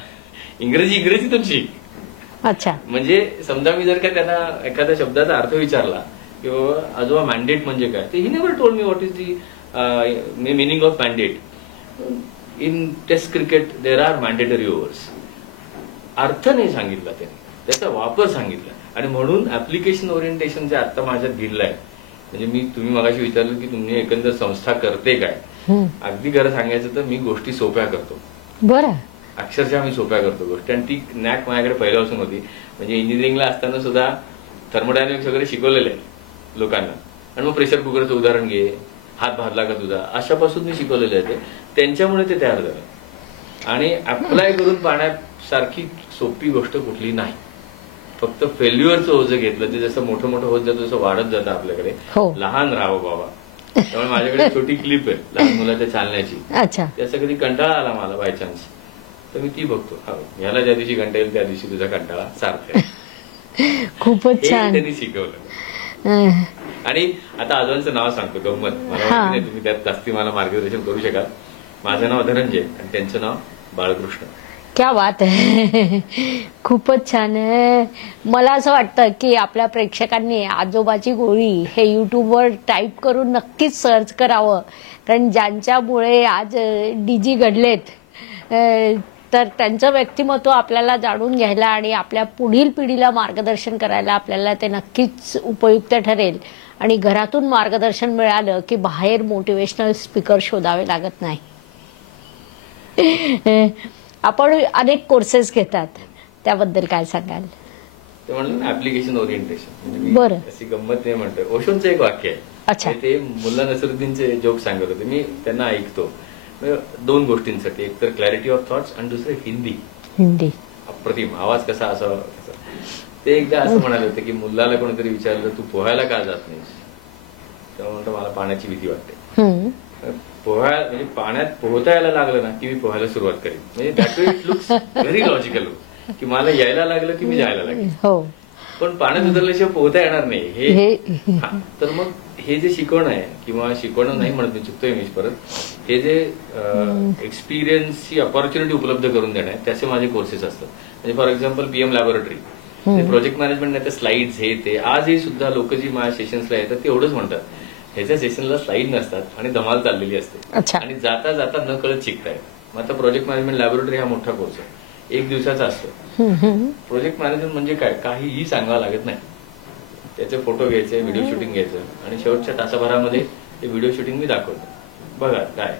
इंग्रजीतून शिक. अच्छा. म्हणजे समजा मी जर का त्यांना एखाद्या शब्दाचा अर्थ विचारला किंवा आजोबा मॅन्डेट म्हणजे काय, ते he never told me what is the meaning of mandate. In test cricket there are mandatory overs. अर्थ नाही सांगितला त्यांनी, त्याचा वापर सांगितला. आणि म्हणून ऍप्लिकेशन ओरिएंटेशन जे आता माझ्यात भिडलंय, म्हणजे तुम्ही मगाशी विचारलं की तुम्ही एकंदर संस्था करते काय, अगदी खरं सांगायचं तर मी गोष्टी सोप्या करतो. बरं. अक्षरशः मी सोप्या करतो गोष्टी. आणि ती नॅक माझ्याकडे पहिल्यापासून होती. म्हणजे इंजिनिअरिंगला असताना सुद्धा थर्मोडायनॅमिक्स वगैरे शिकवलेलं आहे लोकांना. आणि मग प्रेशर कुकरचं उदाहरण घे, हात भाजला का तुझा, अशापासून मी शिकवलेलं आहे. ते त्यांच्यामुळे ते तयार झालं. आणि अप्लाय करून पाहण्यासारखी सोपी गोष्ट कुठली नाही. फक्त फेल्युअरचं ओझं घेतलं, ते जसं मोठं मोठं होत जातं तसं वाढत जातं आपल्याकडे. लहान राहावं बाबा. त्यामुळे माझ्याकडे छोटी क्लिप आहे लहान मुलाच्या चालण्याची. त्याचा कधी कंटाळा आला मला बाय चान्स तर मी ती बघतो. ह्याला ज्या दिवशी कंटाळा येईल त्या दिवशी तुझा कंटाळा सार्थ आहे. खूपच छान त्यांनी शिकवलं. आणि आता आजोबांचं नाव सांगतो, गंमत. मला माहिती नाही तुम्ही त्यात जास्ती मला मार्गदर्शन करू शकाल. माझं नाव धनंजय आणि त्यांचं नाव बाळकृष्ण. क्या बात आहे. खूपच छान आहे. मला असं वाटतं की आपल्या प्रेक्षकांनी आजोबाची गोळी हे युट्यूबवर टाईप करून नक्कीच सर्च करावं. कारण ज्यांच्यामुळे आज डीजी घडलेत तर त्यांचं व्यक्तिमत्व आपल्याला जाणून घ्यायला आणि आपल्या पुढील पिढीला मार्गदर्शन करायला आपल्याला ते नक्कीच उपयुक्त ठरेल. आणि घरातून मार्गदर्शन मिळालं की बाहेर मोटिवेशनल स्पीकर शोधावे लागत नाही. आपण अनेक कोर्सेस घेतात, त्याबद्दल काय सांगाल? ते म्हणलं ऍप्लिकेशन ओरिएंटेशन. बरं. अशी गंमत नाही म्हणतोय. ओशोंचं एक वाक्य आहे. अच्छा. ते मुल्ला नसरुद्दीनचे जोक सांगत होते, मी त्यांना ऐकतो. दोन गोष्टींसाठी, एक तर क्लॅरिटी ऑफ थॉट्स आणि दुसरं हिंदी. अप्रतिम आवाज कसा असावा. ते एकदा असं म्हणाले होते की मुलाला कोणीतरी विचारलं तू पोहायला का जात नाहीस, तेव्हा म्हणतो मला पाण्याची भीती वाटते. म्हणजे पाण्यात पोहता यायला लागलं ना की मी पोहायला सुरुवात करेन. म्हणजे that way it looks very logical की मला यायला लागलं की मी जायला लागेल. पण पाण्यात उतरल्याशिवाय पोहता येणार नाही हे. तर मग हे जे शिकवणं आहे किंवा शिकवणं नाही म्हणत मी, चुकतोय मी परत, हे जे एक्सपिरियन्सची अपॉर्च्युनिटी उपलब्ध करून देणं आहे त्याचे माझे कोर्सेस असतात. म्हणजे for example PM laboratory, project management नाही तर स्लाइड्स हे ते. आजही सुद्धा लोक जी माझ्या सेशन्सला येतात ते एवढंच म्हणतात, ह्याच्या सेशनला स्लाइड नसतात आणि धमाल चाललेली असते आणि जाता जाता न कळत शिकतायत. मग आता प्रोजेक्ट मॅनेजमेंट लॅबोरेटरी हा मोठा कोर्स आहे, 1 दिवसाचा असतो. प्रोजेक्ट मॅनेजमेंट म्हणजे काय, काहीही सांगावं लागत नाही. त्याचे फोटो घ्यायचे, व्हिडिओ शूटिंग घ्यायचं आणि शेवटच्या तासाभरामध्ये ते व्हिडिओ शूटिंग मी दाखवतो. बघा काय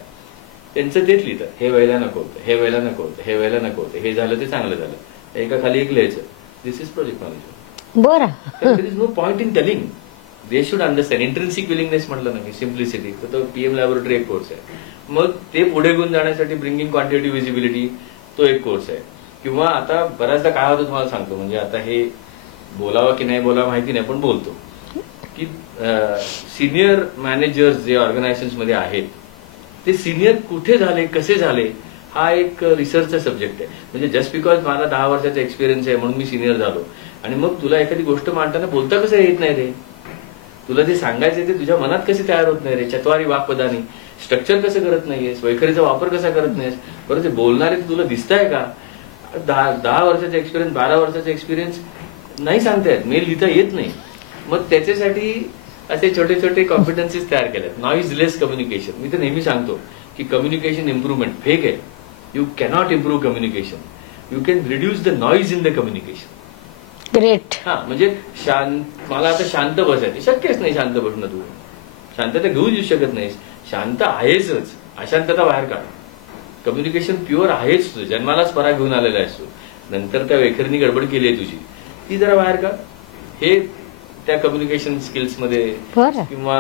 त्यांचं तेच लिहितं, हे व्हायला नको होतं, हे व्हायला नको होतं, हे व्हायला नको होतं, हे झालं ते चांगलं झालं, एका खाली एक लिहायचं. This is project management. बरं. There is no point in telling. They should understand. Intrinsic willingness म्हटलं ना मी, सिम्प्लिसिटी, तर तो PM लॅबोरेटरी एक कोर्स आहे. मग ते पुढे घेऊन जाण्यासाठी ब्रिंगिंग क्वांटिटेटिव्ह विजिबिलिटी तो एक कोर्स आहे. किंवा आता बऱ्याचदा काय होतं तुम्हाला सांगतो, म्हणजे आता हे बोलावं की नाही बोलावं माहिती नाही पण बोलतो की सिनियर मॅनेजर्स जे ऑर्गनायझेशन्स मध्ये आहेत ते सिनियर कुठे झाले, कसे झाले, हा एक रिसर्चचा सब्जेक्ट आहे. म्हणजे जस्ट बिकॉज मला 10 वर्षाचा एक्सपिरियन्स आहे म्हणून मी सिनियर झालो. आणि मग तुला एखादी गोष्ट मांडताना बोलता कसं येत नाही रे, तुला जे सांगायचं ते तुझ्या मनात कसे तयार होत नाही रे, चत्वारी वाक्पदानी स्ट्रक्चर कसं करत नाहीयेस, वैखरीचा वापर कसा करत नाहीस, बरं ते बोलणारे तुला दिसताय का. 10 वर्षाचा एक्सपिरियन्स, 12 वर्षाचा एक्सपिरियन्स नाही सांगतायत, मेल लिहिता येत नाही. मग त्याच्यासाठी असे छोटे छोटे कॉम्पिटन्सीज तयार केल्यात. नॉईज लेस कम्युनिकेशन. मी तर नेहमी सांगतो की कम्युनिकेशन इम्प्रुव्हमेंट फेक आहे. You cannot improve communication, you can reduce the noise in the communication. Great. म्हणजे मला आता शांत बसायचं शक्यच नाही. शांत बसणं, तू शांतता घेऊच येऊ शकत नाहीस. शांत आहेच, अशांतता बाहेर काढ. कम्युनिकेशन प्युअर आहेच, तुझं जन्मालाच परा घेऊन आलेला आहेस तू. नंतर त्या वैखरीने गडबड केली आहे तुझी, ती जरा बाहेर काढ. हे त्या कम्युनिकेशन स्किल्समध्ये किंवा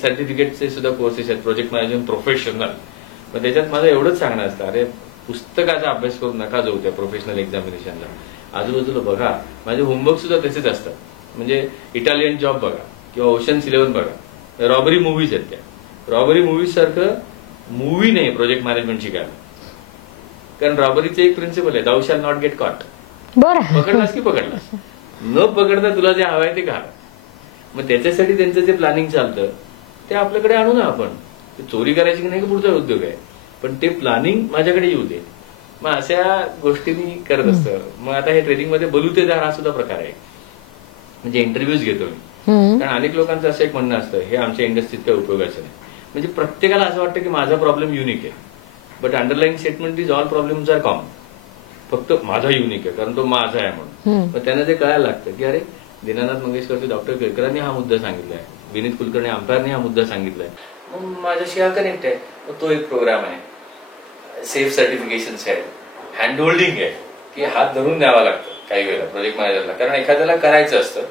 सर्टिफिकेटचे सुद्धा कोर्सेस आहेत, प्रोजेक्ट मॅनेजमेंट प्रोफेशनल. मग त्याच्यात माझं एवढंच सांगणं असतं, अरे पुस्तकाचा अभ्यास करून नका जाऊ त्या प्रोफेशनल एक्झामिनेशनला. आजूबाजूला बघा. माझे होमवर्क सुद्धा तसेच असतात. म्हणजे इटालियन जॉब बघा किंवा ओशन्स 11 बघा, रॉबरी मूव्हीज आहेत त्या. रॉबरी मूव्हीज सारखं मूव्ही नाही प्रोजेक्ट मॅनेजमेंट शिकायला. कारण रॉबरीचं एक प्रिन्सिपल आहे, दाऊ शॅल नॉट गेट कॉट. बरं, पकडलास की पकडलास, न पकडता तुला जे हवंय ते घाल. मग त्याच्यासाठी त्यांचं जे प्लॅनिंग चालतं ते आपल्याकडे आणू ना आपण. चोरी करायची की नाही की पुढचा उद्योग आहे, पण ते प्लॅनिंग माझ्याकडे येऊ दे. मग अशा गोष्टींनी करत असतं. मग आता हे ट्रेनिंगमध्ये बलुतेदार हा सुद्धा प्रकार आहे. म्हणजे इंटरव्ह्यूज घेतो मी. कारण अनेक लोकांचं असं एक म्हणणं असतं, हे आमच्या इंडस्ट्रीत काही उपयोगाचं नाही. म्हणजे प्रत्येकाला असं वाटतं की माझा प्रॉब्लेम युनिक आहे, but underline statement is all problems are common. फक्त माझा युनिक आहे कारण तो माझा आहे म्हणून. मग त्यांना ते कळायला लागतं की अरे दीनानाथ मंगेशकरचे डॉक्टर केळकरांनी हा मुद्दा सांगितलाय, विनीत कुलकर्णी अंपायरने हा मुद्दा सांगितलाय, मग माझ्याशी हा कनेक्ट आहे. मग तो एक प्रोग्राम आहे, सेफ सर्टिफिकेशन्स आहे, हँड होल्डिंग आहे की हात धरून द्यावा लागतं काही वेळेला प्रोजेक्ट मॅनेजरला. कारण एखाद्याला करायचं असतं,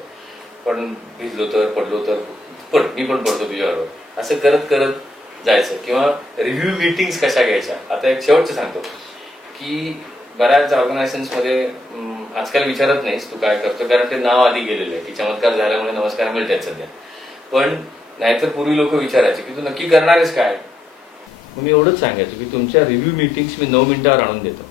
पण भिजलो तर पडलो तर मी पण पडतो तुझ्याबरोबर, असं करत करत जायचं. किंवा रिव्ह्यू मीटिंग्स कशा घ्यायच्या. आता एक शेवटचं सांगतो की बऱ्याच ऑर्गनायझेशन्समध्ये आजकाल विचारत नाहीस तू काय करतो, कारण ते नाव आधी गेलेलं आहे की चमत्कार झाल्यामुळे नमस्कार मिळतात सध्या. पण नाहीतर पूर्वी लोक विचारायचे की तू नक्की करणार आहेस काय. मग मी एवढंच सांगायचो की तुमच्या रिव्ह्यू मीटिंग्स मी 9 मिनिटावर आणून देतो.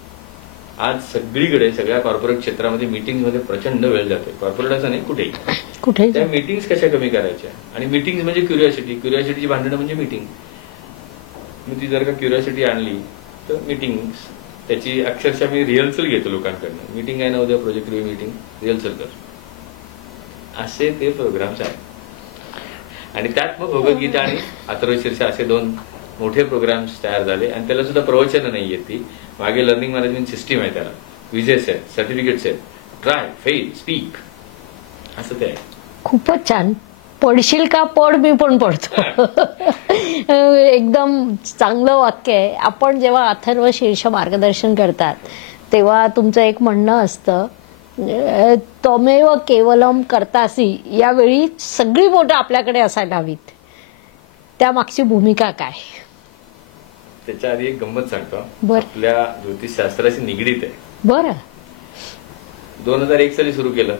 आज सगळीकडे सगळ्या कॉर्पोरेट क्षेत्रामध्ये मीटिंगमध्ये प्रचंड वेळ जातो. कॉर्पोरेट असं नाही, कुठेही. त्या मीटिंग्स कशा कमी करायच्या. आणि मीटिंग म्हणजे क्युरिओसिटीची भांडणं म्हणजे मीटिंग. मी ती जर का क्युरिओसिटी आणली तर मीटिंग्स, त्याची अक्षरशः मी रिहर्सल घेतो लोकांकडनं. मीटिंग आहे ना उद्या, प्रोजेक्ट रिव्ह्यू मीटिंग, रिहर्सल कर. असे ते प्रोग्राम्स आहेत. आणि त्यात मग भगवद्गीता आणि अथर्वशीर्ष असे 2 मोठे प्रोग्राम्स तयार झाले. आणि त्याला सुद्धा प्रवचनं नाही आहेत. ती मागे लर्निंग मॅनेजमेंट सिस्टीम आहे, त्याला विजेस आहेत, सर्टिफिकेट्स आहेत, ट्राय, फेल, स्पीक, असं ते आहे. खूपच छान. पडशील का पड, मी पण पडतो. एकदम चांगलं वाक्य आहे. आपण जेव्हा अथर्व शीर्ष मार्गदर्शन करतात तेव्हा तुमचं एक म्हणणं असतं, त्वमेव केवलम कर्तासी. यावेळी सगळी बोटं आपल्याकडे असायला हवीत. त्यामागची भूमिका काय. त्याच्या आधी एक गंमत सांगतो, आपल्या ज्योतिषशास्त्राशी निगडीत आहे. बरं. 2001 साली सुरू केलं.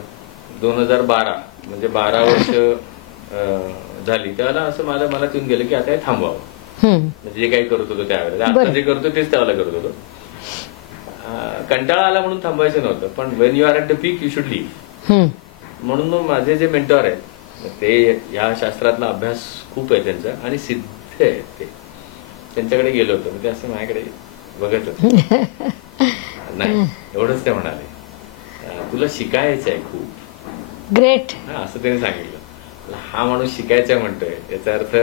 2012 म्हणजे 12 वर्ष झाली त्याला असं माझ्या मनात येऊन गेलं की आता हे थांबवावं. म्हणजे जे काही करत होतो त्यावेळेला, आता जे करतो तेच त्यावेळेला करत होतो. कंटाळा आला म्हणून थांबायचं नव्हतं, पण when you are at the peak you should leave. म्हणून मग माझे जे मेंटॉर आहेत ते या शास्त्रातला अभ्यास खूप आहे त्यांचा आणि सिद्ध आहेत ते. त्यांच्याकडे गेलो होतो. म्हणजे असं माझ्याकडे बघत होते. नाही एवढंच ते म्हणाले, तुला शिकायचं आहे खूप. ग्रेट. असं त्यांनी सांगितलं. हा माणूस शिकायचा म्हणतोय याचा अर्थ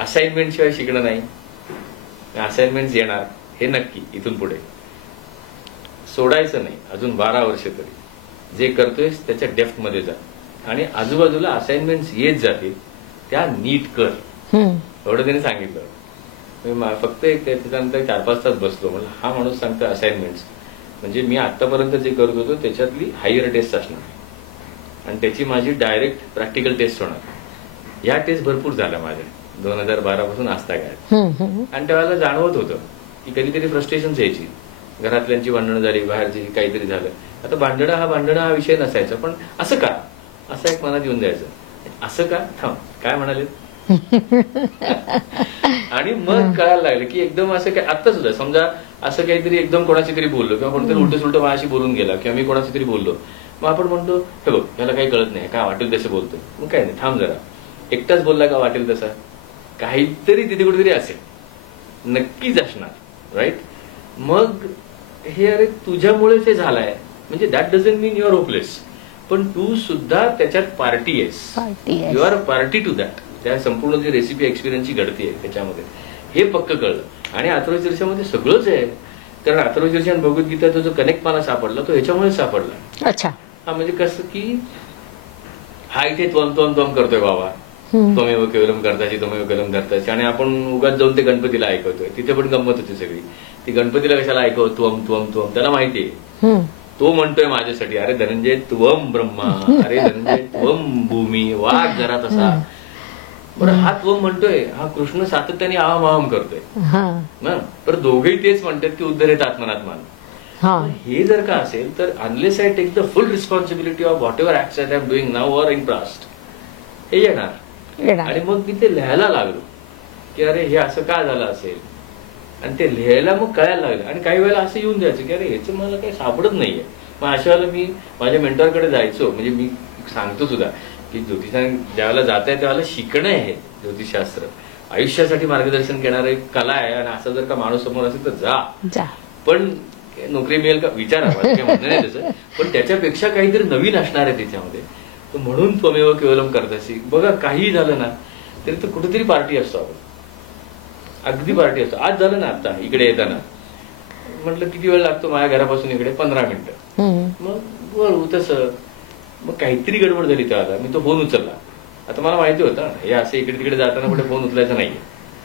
असाइनमेंट शिवाय शिकणं नाही. असाइनमेंट येणार हे नक्की. इथून पुढे सोडायचं नाही अजून 12 वर्ष तरी. जे करतोय त्याच्या डेप्थ मध्ये जा आणि आजूबाजूला असाइनमेंट येत जातील त्या नीट कर. एवढं त्यांनी सांगितलं. फक्त एक त्याच्यानंतर 4-5 तास बसलो. म्हणलं हा माणूस सांगतो असाइनमेंट्स म्हणजे मी आतापर्यंत जे करत होतो त्याच्यातली हायर टेस्ट असणार आणि त्याची माझी डायरेक्ट प्रॅक्टिकल टेस्ट होणार. या टेस्ट भरपूर झाल्या माझ्या 2012 पासून असता काय. आणि त्यावेळेला जाणवत होतं की कधीतरी फ्रस्ट्रेशन्स यायची. घरातल्यांची भांडणं झाली, बाहेरची काहीतरी झालं. आता भांडणं हा विषय नसायचा, पण असं का, असं एक मनात येऊन जायचं. असं का, थांब काय म्हणाले. आणि मग कळायला लागलं की एकदम असं काय. आता सुद्धा समजा असं काहीतरी एकदम कोणाशी तरी बोललो किंवा कोणतरी उलट सुलट माझ्याशी बोलून गेला किंवा मी कोणाशी तरी बोललो, मग आपण म्हणतो हे बघ याला काही कळत नाही, काय वाटेल तसं बोलतोय. मग काय नाही, थांब जरा. एकटाच बोलला का वाटेल तसा, काहीतरी तिथे कुठेतरी असेल, नक्कीच असणार. राईट. मग हे अरे तुझ्यामुळेच हे झालंय म्हणजे that doesn't mean you are hopeless, पण तू सुद्धा त्याच्यात पार्टी आहेस. You are party to that. त्या संपूर्ण जी रेसिपी एक्सपिरियन्सची घडती आहे त्याच्यामध्ये हे पक्क कळलं. आणि अथर्वशीर्षामध्ये सगळंच आहे. कारण अथर्वशीर्ष आणि भगवद्गीताचा जो कनेक्ट मला सापडला तो ह्याच्यामुळेच सापडला. अच्छा. हा म्हणजे कसं की हा इथे त्वम करतोय बाबा, त्वमेव केवलम करताची, त्वमेव केवलम करताची. आणि आपण उगाच जाऊन ते गणपतीला ऐकवतोय. तिथे पण गंमत होती सगळी. ती गणपतीला कशाला ऐकव, त्वम त्याला माहितीये. तो म्हणतोय माझ्यासाठी अरे धनंजय त्वम ब्रह्मा, अरे धनंजय त्वम भूमी, वाघ जरा तसा. बरं हा त्वम म्हणतोय, हा कृष्ण सातत्याने आहम करतोय ना. पण दोघेही तेच म्हणतात की उद्धरेत आत्मनात्मान. हे जर का असेल तर unless I take the full responsibility of whatever acts I am doing now or in past, हे येणार. आणि मग मी ते लिहायला लागलो की अरे हे असं का झालं असेल, आणि ते लिहायला मग कळायला लागलं. आणि काही वेळेला असं येऊन द्यायचं की अरे ह्याचं मला काही सापडत नाहीये. मग अशा वेळेला मी माझ्या मेंटॉरकडे जायचो. म्हणजे मी सांगतो सुद्धा की ज्योतिषाने ज्यावेळेला जात आहे त्यावेळेला शिकणं आहे ज्योतिषशास्त्र आयुष्यासाठी मार्गदर्शन घेणारं एक कला आहे. आणि असं जर का माणूस समोर असेल तर जा, पण नोकरी मिळेल का विचारा, काही म्हणणं नाही त्याचं, पण त्याच्यापेक्षा काहीतरी नवीन असणार आहे त्याच्यामध्ये. तर म्हणून त्वमेव केवलम करतासी. बघा काही झालं ना तरी तर कुठेतरी पार्टी असतो आपण, अगदी पार्टी असतो. आज झालं ना आता इकडे येताना म्हटलं किती वेळ लागतो माझ्या घरापासून इकडे, 15 मिनिटं. मग वळू तसं मग काहीतरी गडबड झाली त्याला, मी तो फोन उचलला. आता मला माहिती होतं हे असं इकडे तिकडे जाताना कुठे फोन उचलायचा नाहीये,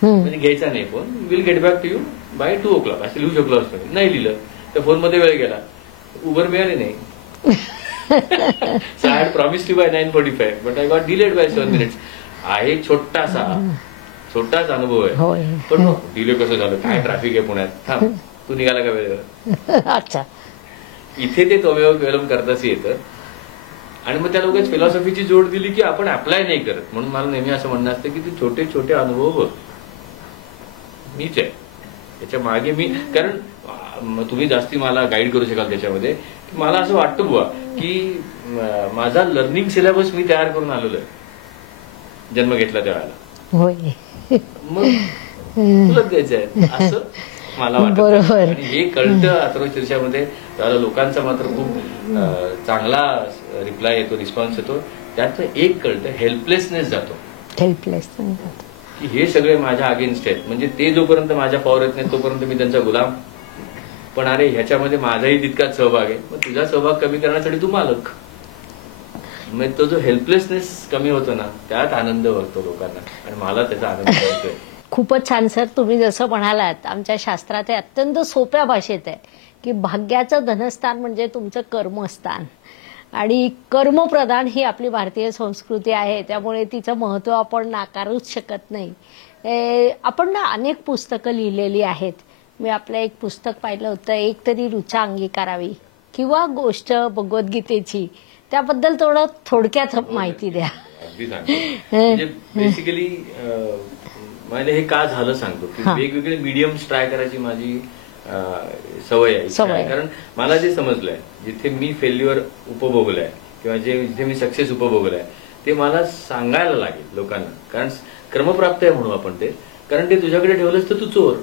म्हणजे घ्यायचा नाही phone. Will get back to you by 2 o'clock असं लिहू शकलो असतो. नाही लिहिलं, त्या फोनमध्ये वेळ गेला, उबर मिळाली नाही. So I had promised you by 9:45, but I got delayed by 7 minutes. आहे छोटाच अनुभव आहे. पण डिले कसं झालं, काय ट्रॅफिक आहे पुण्यात, तू निघाला का वेळेवर. अच्छा, इथे ते त्वमेव केवलम करताच येतं. आणि मग त्या लोकांची फिलॉसॉफीची जोड दिली की आपण अप्लाय नाही करत. म्हणून मला नेहमी असं म्हणणं असतं की ते छोटे छोटे अनुभव बघ, मीच आहे त्याच्या मागे. मी कारण तुम्ही जास्ती मला गाईड करू शकाल त्याच्यामध्ये. मला असं वाटतं बुवा की माझा लर्निंग सिलेबस मी तयार करून आलेलो आहे जन्म घेतला त्यावेळेला. मग तुला द्यायचं आहे असं मला वाटतं. आणि हे कळतं अथर्व शीर्षामध्ये त्यावेळेला लोकांचा मात्र खूप चांगला रिप्लाय येतो, रिस्पॉन्स येतो. त्यात एक कळतं, हेल्पलेसनेस जातो. की हे सगळे माझ्या अगेन्स्ट आहेत, म्हणजे ते जोपर्यंत माझ्या पॉवर येत नाही तोपर्यंत मी त्यांचा गुलाम. पण अरे ह्याच्यामध्ये माझाही तितकाच सहभाग आहे, मग तुझा सहभाग कमी करण्यासाठी तू मालक. मग तो जो हेल्पलेसनेस कमी होतो ना त्यात आनंद होतो लोकांना, आणि मला त्याचा आनंद होतोय. खूपच छान सर. तुम्ही जसं म्हणालात आमच्या शास्त्रात हे अत्यंत सोप्या भाषेत आहे की भाग्याचं धनस्थान म्हणजे तुमचं कर्मस्थान, आणि कर्मप्रधान ही आपली भारतीय संस्कृती आहे, त्यामुळे तिचं महत्त्व आपण नाकारूच शकत नाही. आपण ना अनेक पुस्तकं लिहिलेली आहेत. मी आपलं एक पुस्तक पाहिलं होतं, एक तरी ऋचा अंगीकारावी, किंवा गोष्ट भगवद्गीतेची. त्याबद्दल थोडक्यात माहिती द्या. म्हणजे बेसिकली मला हे का झालं सांगतो की वेगवेगळे मीडियम्स ट्राय करायची माझी सवय आहे. कारण मला जे समजलंय, जिथे मी फेल्युअर उपभोगलंय किंवा जिथे मी सक्सेस उपभोगलाय ते मला सांगायला लागेल लोकांना. कारण क्रमप्राप्त आहे म्हणू आपण ते, कारण ते तुझ्याकडे ठेवलंस तर तू चोर.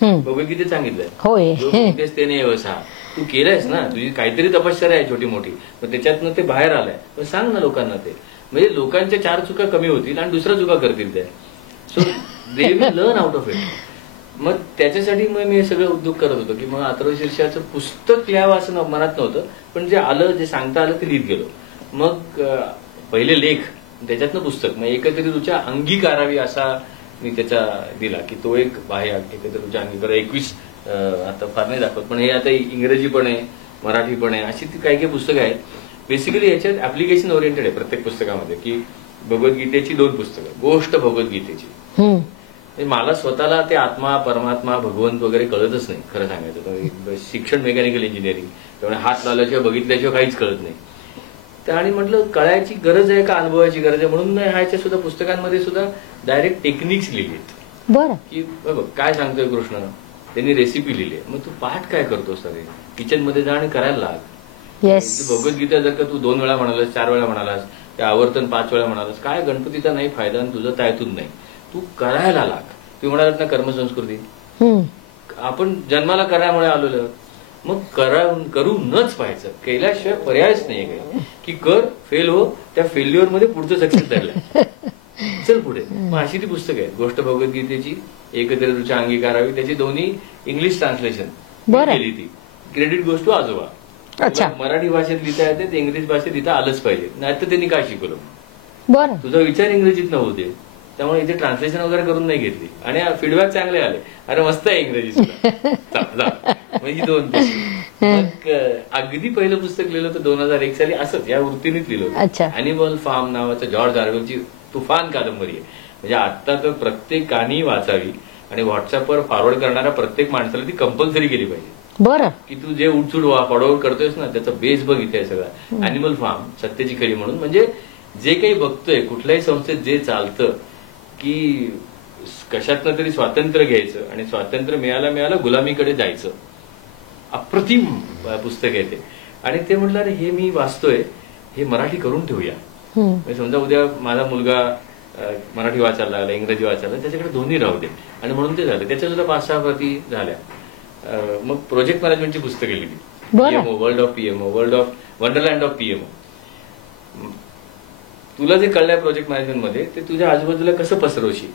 भगवद्गीतेत सांगितलंय ते नाही व्यवसा तू केलंयस ना, तुझी काहीतरी तपश्चर्या आहे छोटी मोठी, मग त्याच्यातनं ते बाहेर आलंय, मग सांग ना लोकांना ते. म्हणजे लोकांच्या 4 चुका कमी होतील आणि दुसऱ्या चुका करतील ते. So they will learn out of it. मग त्याच्यासाठी मग मी हे सगळं उद्योग करत होतो की मग अथर्व शीर्षाचं पुस्तक लिहावं असं मनात नव्हतं, पण जे आलं, जे सांगता आलं ते लिहित गेलो. मग पहिले लेख, त्याच्यातनं पुस्तक, मग एकत्रित ऋचा अंगीकारावी असा मी त्याचा दिला की तो एक आहे. एकत्रित ऋचा अंगीकार 21 आता फार नाही दाखवत, पण हे आता इंग्रजी पण आहे, मराठी पण आहे, अशी ती काही काही पुस्तकं आहेत. बेसिकली याच्यात ऍप्लिकेशन ओरिएंटेड आहे प्रत्येक पुस्तकामध्ये. की भगवद्गीतेची 2 पुस्तकं, गोष्ट भगवद्गीतेची. मला स्वतःला ते आत्मा, परमात्मा, भगवंत वगैरे कळतच नाही खरं सांगायचं तर. शिक्षण मेकॅनिकल इंजिनिअरिंग, त्यामुळे हात लावल्याशिवाय बघितल्याशिवाय काहीच कळत नाही. तर आणि म्हटलं कळायची गरज आहे का अनुभवाची गरज आहे, म्हणून ह्याच्या सुद्धा पुस्तकांमध्ये सुद्धा डायरेक्ट टेक्निक्स लिहिलीत. बरं, की बघ काय सांगतोय कृष्ण, त्यांनी रेसिपी लिहिली, मग तू पाठ काय करतोस सगळे, किचन मध्ये जा आणि करायला लाग. भगवद्गीता जर का तू 2 वेळा म्हणालास, 4 वेळा म्हणालास, ते आवर्तन 5 वेळा म्हणालास, काय गणपतीचा नाही फायदा आणि तुझं त्यातून नाही. तू करायला लाग. तुम्ही म्हणालात ना कर्मसंस्कृती, आपण जन्माला करायमुळे आलेलो, मग करूनच पाहायचं, केल्याशिवाय पर्यायच नाही काही. की कर, फेल हो, त्या फेल्युअर मध्ये पुढचं सक्सेस धरलंय, चल पुढे. मग अशी ती पुस्तक आहे गोष्ट भगवद्गीतेची, एकत्रित ऋचा अंगीकारावी. त्याची दोन्ही इंग्लिश ट्रान्सलेशन केली. ती क्रेडिट गोष्ट टू आजोबा. मराठी भाषेत लिहिता येते, ते इंग्लिश भाषेत लिहिता आलंच पाहिजे, नाहीतर त्यांनी काय शिकवलं. तुझा विचार इंग्रजीत न होते, त्यामुळे इथे ट्रान्सलेशन वगैरे करून नाही घेतली. आणि फीडबॅक चांगले आले, अरे मस्त आहे इंग्रजी सुद्धा. ही 2 पुस्तक. मग अगदी पहिलं पुस्तक लिहिलं तर 2001 साली असंच या वृत्तीनेच लिहिलं. अॅनिमल फार्म नावाचं जॉर्ज ऑरवेलची तुफान कादंबरी आहे. म्हणजे आता तर प्रत्येकाने वाचावी आणि व्हॉट्सअपवर फॉरवर्ड करणाऱ्या प्रत्येक माणसाला ती कंपल्सरी केली पाहिजे. बरं. की तू जे उठसूट पडवर करतोयस ना त्याचा बेस बघ इथे आहे सगळा. अॅनिमल फार्म, सत्याची खरी म्हणून, म्हणजे जे काही बघतोय कुठल्याही संस्थेत जे चालतं की कशातनं तरी स्वातंत्र्य घ्यायचं आणि स्वातंत्र्य मिळालं गुलामीकडे जायचं. अप्रतिम पुस्तक आहे ते. आणि ते म्हटलं अरे हे मी वाचतोय, हे मराठी करून ठेवूया. समजा उद्या माझा मुलगा मराठी वाचायला लागला, इंग्रजी वाचायला, त्याच्याकडे दोन्ही राहू दे. आणि म्हणून ते झालं. त्याच्या सुद्धा 5-6 प्रती झाल्या. मग प्रोजेक्ट मॅनेजमेंटची पुस्तकं लिहिली. PMO, world of PMO, world of wonderland of PMO. तुला जे कळलंय प्रोजेक्ट मॅनेजमेंटमध्ये ते तुझ्या आजूबाजूला कसं पसरवशील,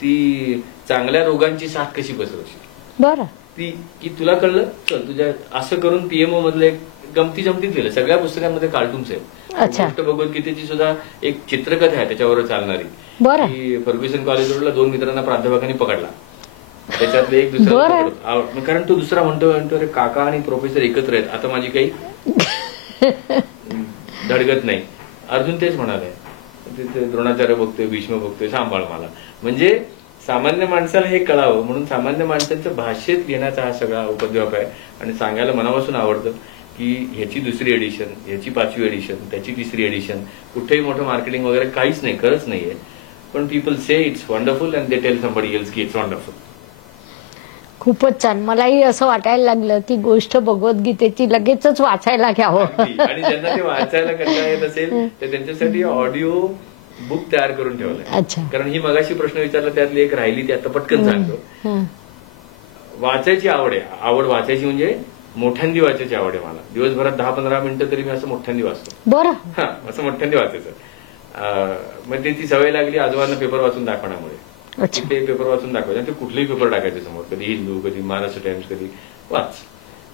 ती चांगल्या रोगांची साथ कशी पसरवशील. बरं. ती की तुला कळलं चल तुझ्या असं करून पीएमओ मधलं एक गमती जमतीत लिहिलं. सगळ्या पुस्तकांमध्ये कार्टून्स आहेत. गोष्ट भगवद्गीतेची सुद्धा एक चित्रकथा आहे त्याच्यावर चालणारी. की फर्ग्युसन कॉलेज रोडला 2 मित्रांना प्राध्यापकांनी पकडला. त्याच्यातले एक दुसरा, कारण तो दुसरा म्हणतो अरे काका आणि प्रोफेसर एकत्र आहेत, आता माझी काही धडगत नाही. अर्जुन तेच म्हणाले, द्रोणाचार्य बघतोय, भीष्म बघतोय, सांभाळ मला. म्हणजे सामान्य माणसाला हे कळावं म्हणून सामान्य माणसांचं भाषेत घेण्याचा हा सगळा उपद्व्याप आहे. आणि सांगायला मनापासून आवडतं की ह्याची 2री एडिशन, ह्याची 5वी एडिशन, त्याची 3री एडिशन, कुठेही मोठं मार्केटिंग वगैरे काहीच नाही, खरंच नाहीये. पण people say it's wonderful and they tell somebody else की इट्स वंडरफुल. खूपच छान. मलाही असं वाटायला लागलं की गोष्ट भगवद्गीतेची लगेचच वाचायला घ्यावं. आणि ज्यांना ते वाचायला कंटाळा येत असेल तर त्यांच्यासाठी ऑडिओ बुक तयार करून ठेवलंय. कारण ही मगाशी प्रश्न विचारला त्यातली एक राहिली, ती आता पटकन सांगतो. वाचायची आवड आहे. आवड वाचायची म्हणजे मोठ्यांदी वाचायची आवड आहे मला. दिवसभरात 10-15 मिनिटं तरी मी असं मोठ्यांदी वाचतो. बरं. हा, असं मोठ्यांदी वाचायचं. मग ती सवय लागली आजोबांना पेपर वाचून दाखवण्यामुळे. ते पेपर वाचून दाखवायचे. ते कुठलेही पेपर टाकायचे समोर, कधी हिंदू, कधी महाराष्ट्र टाइम्स, कधी वाच.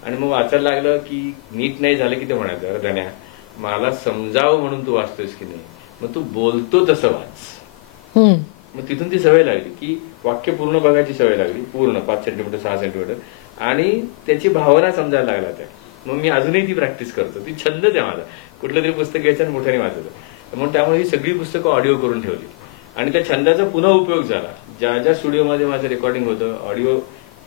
आणि मग वाचायला लागलं की नीट नाही झालं की ते म्हणायचं अरे धन्या मला समजावं म्हणून तू वाचतोयस की नाही, मग तू बोलतो तसं वाच. मग तिथून ती सवय लागली की वाक्य पूर्ण बघायची सवय लागली, पूर्ण 5 सेंटीमीटर 6 सेंटीमीटर, आणि त्याची भावना समजायला लागला त्या. मग मी अजूनही ती प्रॅक्टिस करतो. ती छंदच आहे माझा. कुठलं तरी पुस्तक घ्यायचं आणि मोठ्याने वाचायचं. म्हणून त्यामुळे ही सगळी पुस्तकं ऑडिओ करून ठेवली. आणि त्या छंदाचा पुन्हा उपयोग झाला. ज्या स्टुडिओमध्ये माझं रेकॉर्डिंग होतं, ऑडिओ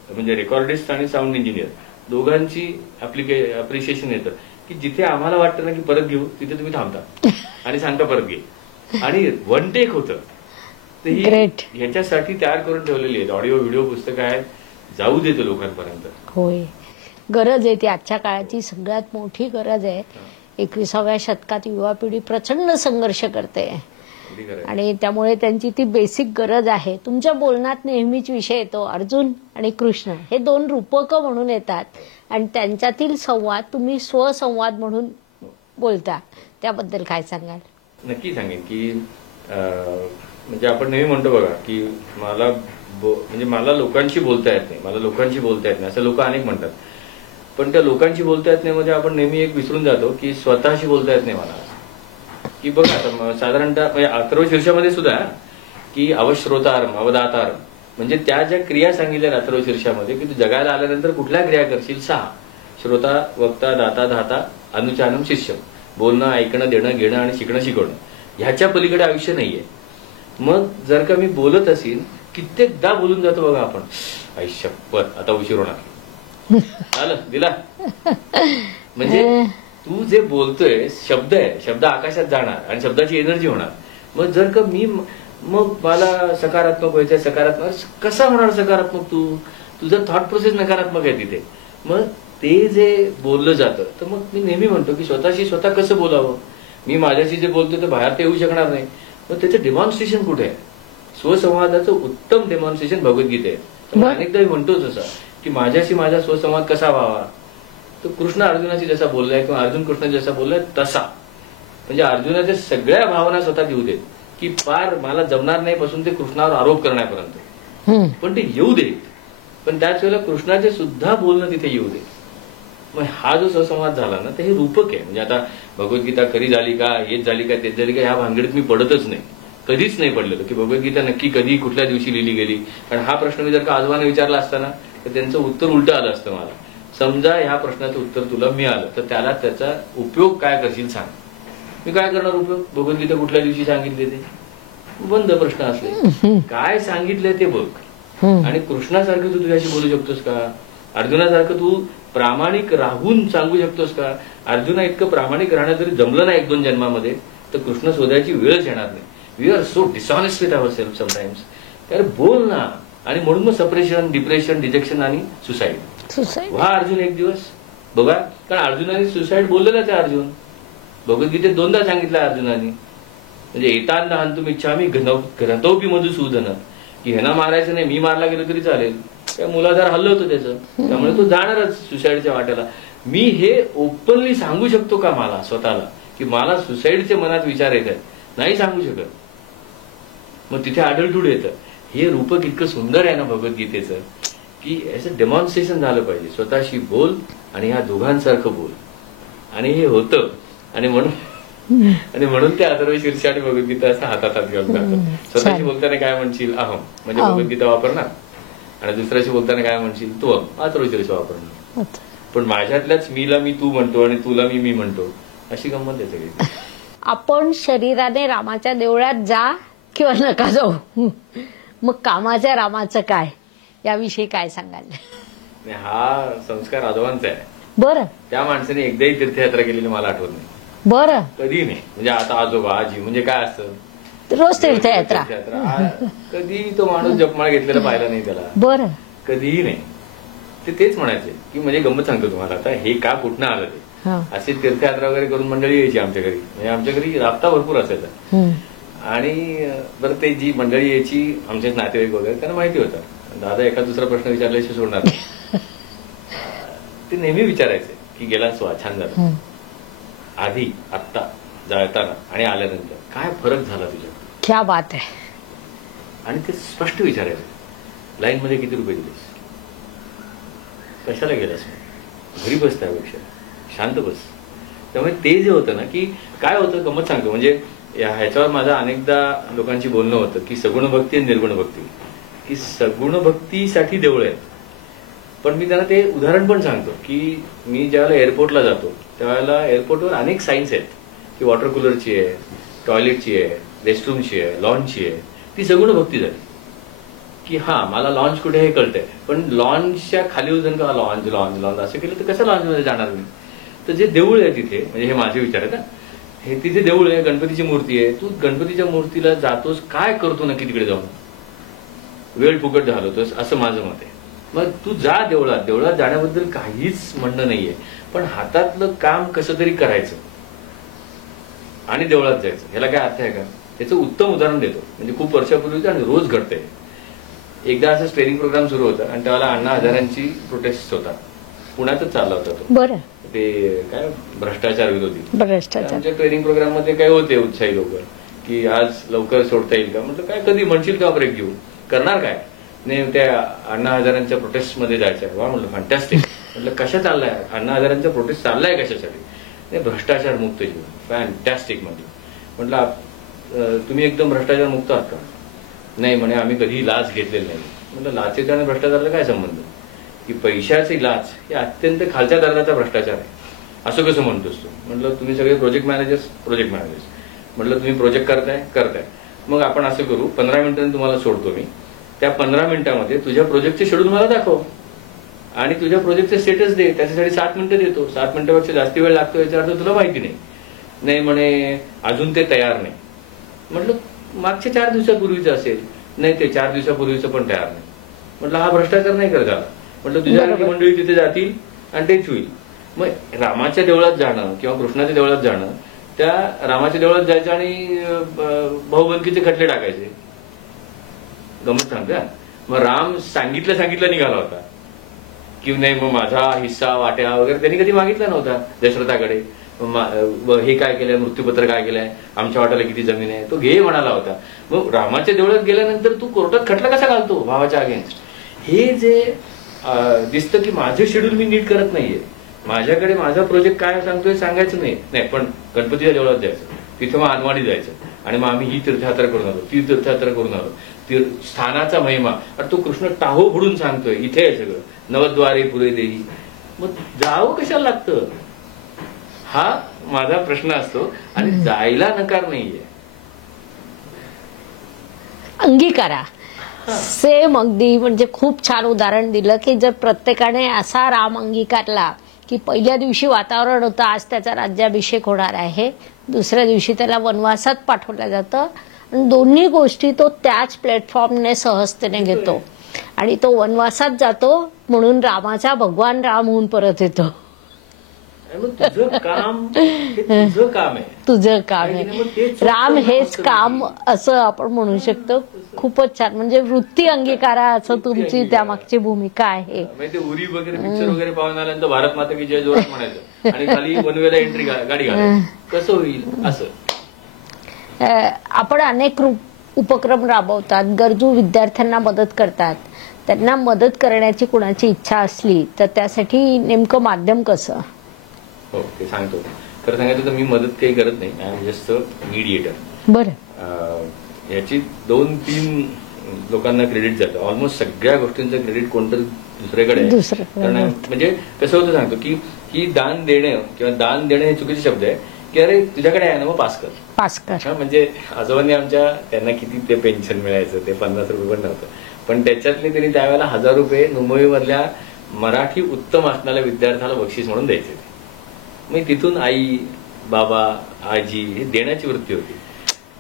म्हणजे रेकॉर्डिस्ट आणि साऊंड इंजिनियर दोघांची अप्रिशिएशन येतं की जिथे आम्हाला वाटतं ना की परत घेऊ तिथे तुम्ही थांबता आणि सांगता परत घे. आणि 1 टेक होतं. तर ही ह्याच्यासाठी तयार करून ठेवलेली आहेत. ऑडिओ व्हिडिओ पुस्तकं आहेत, जाऊ देतो लोकांपर्यंत. होय, गरज आहे ती. आजच्या काळाची सगळ्यात मोठी गरज आहे. 21व्या शतकात युवा पिढी प्रचंड संघर्ष करते आणि त्यामुळे त्यांची ती बेसिक गरज आहे. तुमच्या बोलण्यात नेहमीच विषय येतो अर्जुन आणि कृष्ण हे 2 रूपक म्हणून येतात आणि त्यांच्यातील संवाद तुम्ही स्वसंवाद म्हणून बोलता. त्याबद्दल काय सांगाल? नक्की सांगेन की म्हणजे आपण नेहमी म्हणतो बघा की मला लोकांशी बोलता येत नाही, मला लोकांशी बोलता येत नाही असं लोक अनेक म्हणतात. पण त्या लोकांशी बोलता येत नाही मध्ये आपण नेहमी एक विसरून जातो की स्वतःशी बोलता येत नाही मला. की बघा आता साधारणतः म्हणजे अथर्व शीर्षामध्ये सुद्धा की अवश्रोतारम अवदातारम म्हणजे त्या ज्या क्रिया सांगितल्या अथर्व शीर्षामध्ये की तू जगायला आल्यानंतर कुठल्या क्रिया करशील 6: श्रोता, वक्ता, दाता, धाता, अनुचानम, शिष्यम. बोलणं, ऐकणं, देणं, घेणं आणि शिकवणं. ह्याच्या पलीकडे आयुष्य नाहीये. मग जर का मी बोलत असेल, कित्येकदा बोलून जातो बघा आपण, आयुष्यपत आता उशीर होणार, आलं दिला. म्हणजे तू जे बोलतोय शब्द आहे, शब्द आकाशात जाणार आणि शब्दाची एनर्जी होणार. मग जर का मग मला सकारात्मक व्हायचंय, सकारात्मक कसा होणार सकारात्मक? तुझं थॉट प्रोसेस नकारात्मक आहे तिथे. मग ते जे बोललं जातं तर मग मी नेहमी म्हणतो की स्वतःशी स्वतः कसं बोलावं. मी माझ्याशी जे बोलतो ते बाहेर ते येऊ शकणार नाही. मग त्याचं डेमॉन्स्ट्रेशन कुठे आहे? स्वसंवादाचं उत्तम डेमॉन्स्ट्रेशन भगवद्गीता आहे. अनेकदा मी म्हणतोच असं की माझ्याशी माझा स्वसंवाद कसा व्हावा. तो कृष्ण अर्जुनाशी जसा बोललाय किंवा अर्जुन कृष्ण जसा बोललाय तसा, म्हणजे अर्जुनाच्या सगळ्या भावना स्वतः येऊ देत की फार मला जमणार नाही पासून ते कृष्णावर आरोप करण्यापर्यंत, पण ते येऊ देत. पण त्याच वेळेला कृष्णाचे सुद्धा बोलणं तिथे येऊ देत. मग हा जो स्वसंवाद झाला ना ते हे रूपक आहे. म्हणजे आता भगवद्गीता खरी झाली का, हेच झाली का, तेच झाली का, ह्या भानगडीत मी पडतच नाही, कधीच नाही पडलेलं की भगवद्गीता नक्की कधी कुठल्या दिवशी लिहिली गेली. कारण हा प्रश्न मी जर का आजोबांना विचारला असताना तर त्यांचं उत्तर उलटं आलं असतं. मला समजा ह्या प्रश्नाचं उत्तर तुला मिळालं तर त्याचा उपयोग काय करशील सांग. मी काय करणार उपयोग? भगवद्गीता कुठल्या दिवशी सांगितले ते बंद प्रश्न असले, काय सांगितलंय ते बघ. आणि कृष्णासारखं तू तुझ्याशी बोलू शकतोस का? अर्जुनासारखं तू प्रामाणिक राहून सांगू शकतोस का? अर्जुना इतकं प्रामाणिक राहणं जरी जमलं ना 1-2 जन्मामध्ये तर कृष्ण शोधायची वेळच येणार नाही. We are so dishonest with our self sometimes. तर बोल ना. आणि म्हणून मग सप्रेशन, डिप्रेशन, डिजेक्शन आणि सुसाईड. व्हा अर्जुन एक दिवस बघा. कारण अर्जुनाने सुसाईड बोललेलाच आहे. अर्जुन भगवद्गीतेत 2दा सांगितलं अर्जुनाने. म्हणजे एतांना हंतुम इच्छामी घनतोपी मधुसूदन, की ह्यांना मारायचं नाही, मी मारला गेलो तरी चालेल. त्या मुलाधार हल्लं होतं त्याचं, त्यामुळे तो जाणारच सुसाईडच्या वाट्याला. मी हे ओपनली सांगू शकतो का मला स्वतःला, की मला सुसाईडचे मनात विचार येत आहेत? नाही सांगू शकत. मग तिथे अडल्टहूड येतं. हे रूपक इतकं सुंदर आहे ना भगवद्गीतेचं, की याचं डेमॉन्स्ट्रेशन झालं पाहिजे. स्वतःशी बोल आणि ह्या दोघांसारखं बोल. आणि हे होतं. आणि म्हणून ते अथर्व शीर्ष आणि भगवद्गीता असं हातात घेऊन जातात. स्वतःशी बोलताना काय म्हणशील? अहम, म्हणजे भगवद्गीता वापरणार. आणि दुसऱ्याशी बोलताना काय म्हणशील? तू अथर्व शीर्ष वापरणार. पण माझ्यातल्याच मीला मी तू म्हणतो आणि तुला मी म्हणतो, अशी गंमत आहे सगळी. आपण शरीराने रामाच्या देवळात जा किंवा नका जाऊ, मग कामाच्या रामाचं काय, याविषयी काय सांगाल? हा संस्कार आजोबांचा आहे. बरं. त्या माणसाने एकदाही तीर्थयात्रा केलेली मला आठवत नाही. बरं. कधी नाही. म्हणजे आता आजोबा आजी म्हणजे काय असतं, रोज तीर्थयात्रा. कधी तो माणूस जपमाळ घेतलेला पाहिला नाही त्याला. बरं. कधीही नाही. ते तेच म्हणायचे की म्हणजे गंमत सांगतो तुम्हाला आता, हे का कुठनं आलं ते. अशी तीर्थयात्रा वगैरे करून मंडळी यायची आमच्या घरी. म्हणजे आमच्या घरी राबता भरपूर असायचा. आणि बरं ते जी मंडळी यायची आमचे नातेवाईक वगैरे त्यांना माहिती होतं, दादा एका दुसरा प्रश्न विचारल्याशिवाय सोडणार. ते नेहमी विचारायचे की गेला स्वा छान झाला, आधी, आत्ता, जाळताना आणि आल्यानंतर काय फरक झाला तुझ्या? क्या बात आहे. आणि ते स्पष्ट विचारायचे. लाईन मध्ये किती रुपये दिलेस? कशाला गेलास? घरी बस, त्यापेक्षा शांत बस. त्यामुळे ते जे होतं ना, की काय होतं गंमत सांगतो. म्हणजे ह्याच्यावर माझं अनेकदा लोकांशी बोलणं होतं की सगुण भक्ती आणि निर्गुण भक्ती, की सगुण भक्तीसाठी देवळ आहेत. पण मी त्यांना ते उदाहरण पण सांगतो की मी ज्यावेळेला एअरपोर्टला जातो त्यावेळेला एअरपोर्टवर अनेक साईन्स आहेत की वॉटर कूलरची आहे, टॉयलेटची आहे, रेस्टरूमची आहे, लॉन्चची आहे. ती सगुण भक्ती झाली की हा मला लॉन्च कुठे हे कळतंय, पण लॉन्चच्या खाली जर का लॉन्च लॉन्च लॉन्च असं केलं तर कसं लॉन्चमध्ये जाणार मी? तर जे देऊळ आहे तिथे, म्हणजे हे माझे विचार आहेत ना, हे तिथे देऊळ आहे, गणपतीची मूर्ती आहे. तू गणपतीच्या मूर्तीला जातोस, काय करतो नक्की तिकडे जाऊन? वेळ फुकट घालवतोस असं माझं मत आहे. मग तू जा देवळात. देवळात जाण्याबद्दल काहीच म्हणणं नाहीये, पण हातातलं काम कसं तरी करायचं आणि देवळात जायचं. ह्याला काय अर्थ आहे का? त्याचं उत्तम उदाहरण देतो. म्हणजे खूप वर्षापूर्वीच आणि रोज घडतंय. एकदा असं ट्रेनिंग प्रोग्राम सुरू होता आणि त्यावेळेला अण्णा हजारांची प्रोटेस्ट होता. पुण्यातच चालला होता तो. बरं. ते काय भ्रष्टाचार विरोधी. भ्रष्टाचार. आमच्या ट्रेनिंग प्रोग्राम मध्ये काय होते उत्साही लोक की आज लवकर सोडता येईल का? म्हटलं काय, कधी म्हणशील का ब्रेक घेऊ, करणार काय नाही. त्या अण्णा हजारांच्या प्रोटेस्ट मध्ये जायचं. वा म्हटलं फॅन्टॅस्टिक. म्हटलं कशा चाललाय अण्णा हजारांचा प्रोटेस्ट चाललाय कशासाठी? नाही भ्रष्टाचार मुक्त जीवन. फॅन्टॅस्टिक. म्हटलं तुम्ही एकदम भ्रष्टाचार मुक्त आहात का? नाही म्हणे आम्ही कधीही लाच घेतलेली नाही. म्हटलं लाचेचा आणि भ्रष्टाचाराला काय संबंध? की पैशाची लाच हे अत्यंत खालच्या दर्जाचा भ्रष्टाचार आहे असं कसं म्हणतोस तू? म्हटलं तुम्ही सगळे प्रोजेक्ट मॅनेजर्स. म्हटलं तुम्ही प्रोजेक्ट करताय मग आपण असं करू, 15 मिनिटांनी तुम्हाला सोडतो मी. त्या 15 मिनिटांमध्ये तुझ्या प्रोजेक्टचे शेड्यूल मला दाखव आणि तुझ्या प्रोजेक्टचे स्टेटस दे. त्याच्यासाठी 7 मिनिटं देतो. 7 मिनिटापेक्षा जास्त वेळ लागतो याचा अर्थ तुला माहिती नाही. नाही म्हणे अजून ते तयार नाही. म्हटलं मागच्या 4 दिवसापूर्वीचं असेल. नाही ते 4 दिवसापूर्वीचं पण तयार नाही. म्हटलं हा भ्रष्टाचार नाही करत झाला. म्हटलं तुझ्या मंडळी तिथे जातील आणि तेच होईल. मग रामाच्या देवळात जाणं किंवा कृष्णाच्या देवळात जाणं, त्या रामाच्या देवळात जायचं आणि भाऊबंदकीचे खटले टाकायचे. गमत सांगता. मग राम सांगितलं निघाला होता की नाही मग माझा हिस्सा वाट्या वगैरे त्यांनी कधी मागितला नव्हता दशरथाकडे. हे काय केलंय, मृत्यूपत्र काय केलंय, आमच्या वाट्याला किती जमीन आहे, तो घे म्हणाला होता. मग रामाच्या देवळात गेल्यानंतर तू कोर्टात खटला कसा घालतो भावाच्या अगेन्स्ट? हे जे दिसतं की माझं शेड्यूल मी नीट करत नाहीये, माझ्याकडे माझा प्रोजेक्ट काय सांगतोय सांगायचं नाही. पण गणपतीच्या देवळात जायचं, तिथं मग अनवाणी जायचं आणि मग आम्ही ही तीर्थयात्रा करून आलो, ती तीर्थयात्रा करून आलो. स्थानाचा महिमा आणि तो कृष्ण टाहो फोडून सांगतोय इथे आहे सगळं, नवद्वारे पुरे देही. मग जावं कशाला लागतं हा माझा प्रश्न असतो. आणि जायला नकार नाहीये, अंगीकारा. सेम अगदी म्हणजे खूप छान उदाहरण दिलं की जर प्रत्येकाने असा राम अंगीकारला की पहिल्या दिवशी वातावरण होतं, आज त्याचा राज्याभिषेक होणार आहे, दुसऱ्या दिवशी त्याला वनवासात पाठवलं जातं, आणि दोन्ही गोष्टी तो त्याच प्लॅटफॉर्मने सहजतेने घेतो आणि तो वनवासात जातो म्हणून रामाचा भगवान राम होऊन परत येतो. तुझं काम तुझं काम आहे, तुझं काम आहे, राम हेच काम असं आपण म्हणू शकतो. खूपच छान. म्हणजे वृत्ती अंगीकारा असं तुमची त्यामागची भूमिका आहे. ते उरी वगैरे पिक्चर वगैरे पाहून आल्यानंतर भारत माता की जय जोरात म्हणायचं आणि खाली वनवेला एंट्री गाडी घालायची, कसं होईल असं. आपण अनेक उपक्रम राबवतात, गरजू विद्यार्थ्यांना मदत करतात. त्यांना मदत करण्याची कुणाची इच्छा असली तर त्यासाठी नेमकं माध्यम कसं? हो, ते सांगतो. खरं सांगायचं तर मी मदत काही करत नाही, आय एम जस्ट मीडिएटर. बरं. याची 2-3 लोकांना क्रेडिट जातं. ऑलमोस्ट सगळ्या गोष्टींचं क्रेडिट कोणतरी दुसऱ्याकडे आहे. कारण म्हणजे कसं होतं सांगतो की ही दान देणं किंवा दान देणं हे चुकीचे शब्द आहे की अरे तुझ्याकडे आहे ना मग पास कर. म्हणजे आजोबांनी आमच्या त्यांना किती ते पेन्शन मिळायचं, ते 50 रुपये पण नव्हतं, पण त्याच्यातले त्यांनी त्यावेळेला 1000 रुपये मुंबईमधल्या मराठी उत्तम असणाऱ्या विद्यार्थ्याला बक्षीस म्हणून द्यायचे. मग तिथून आई बाबा आजी हे देण्याची वृत्ती होती.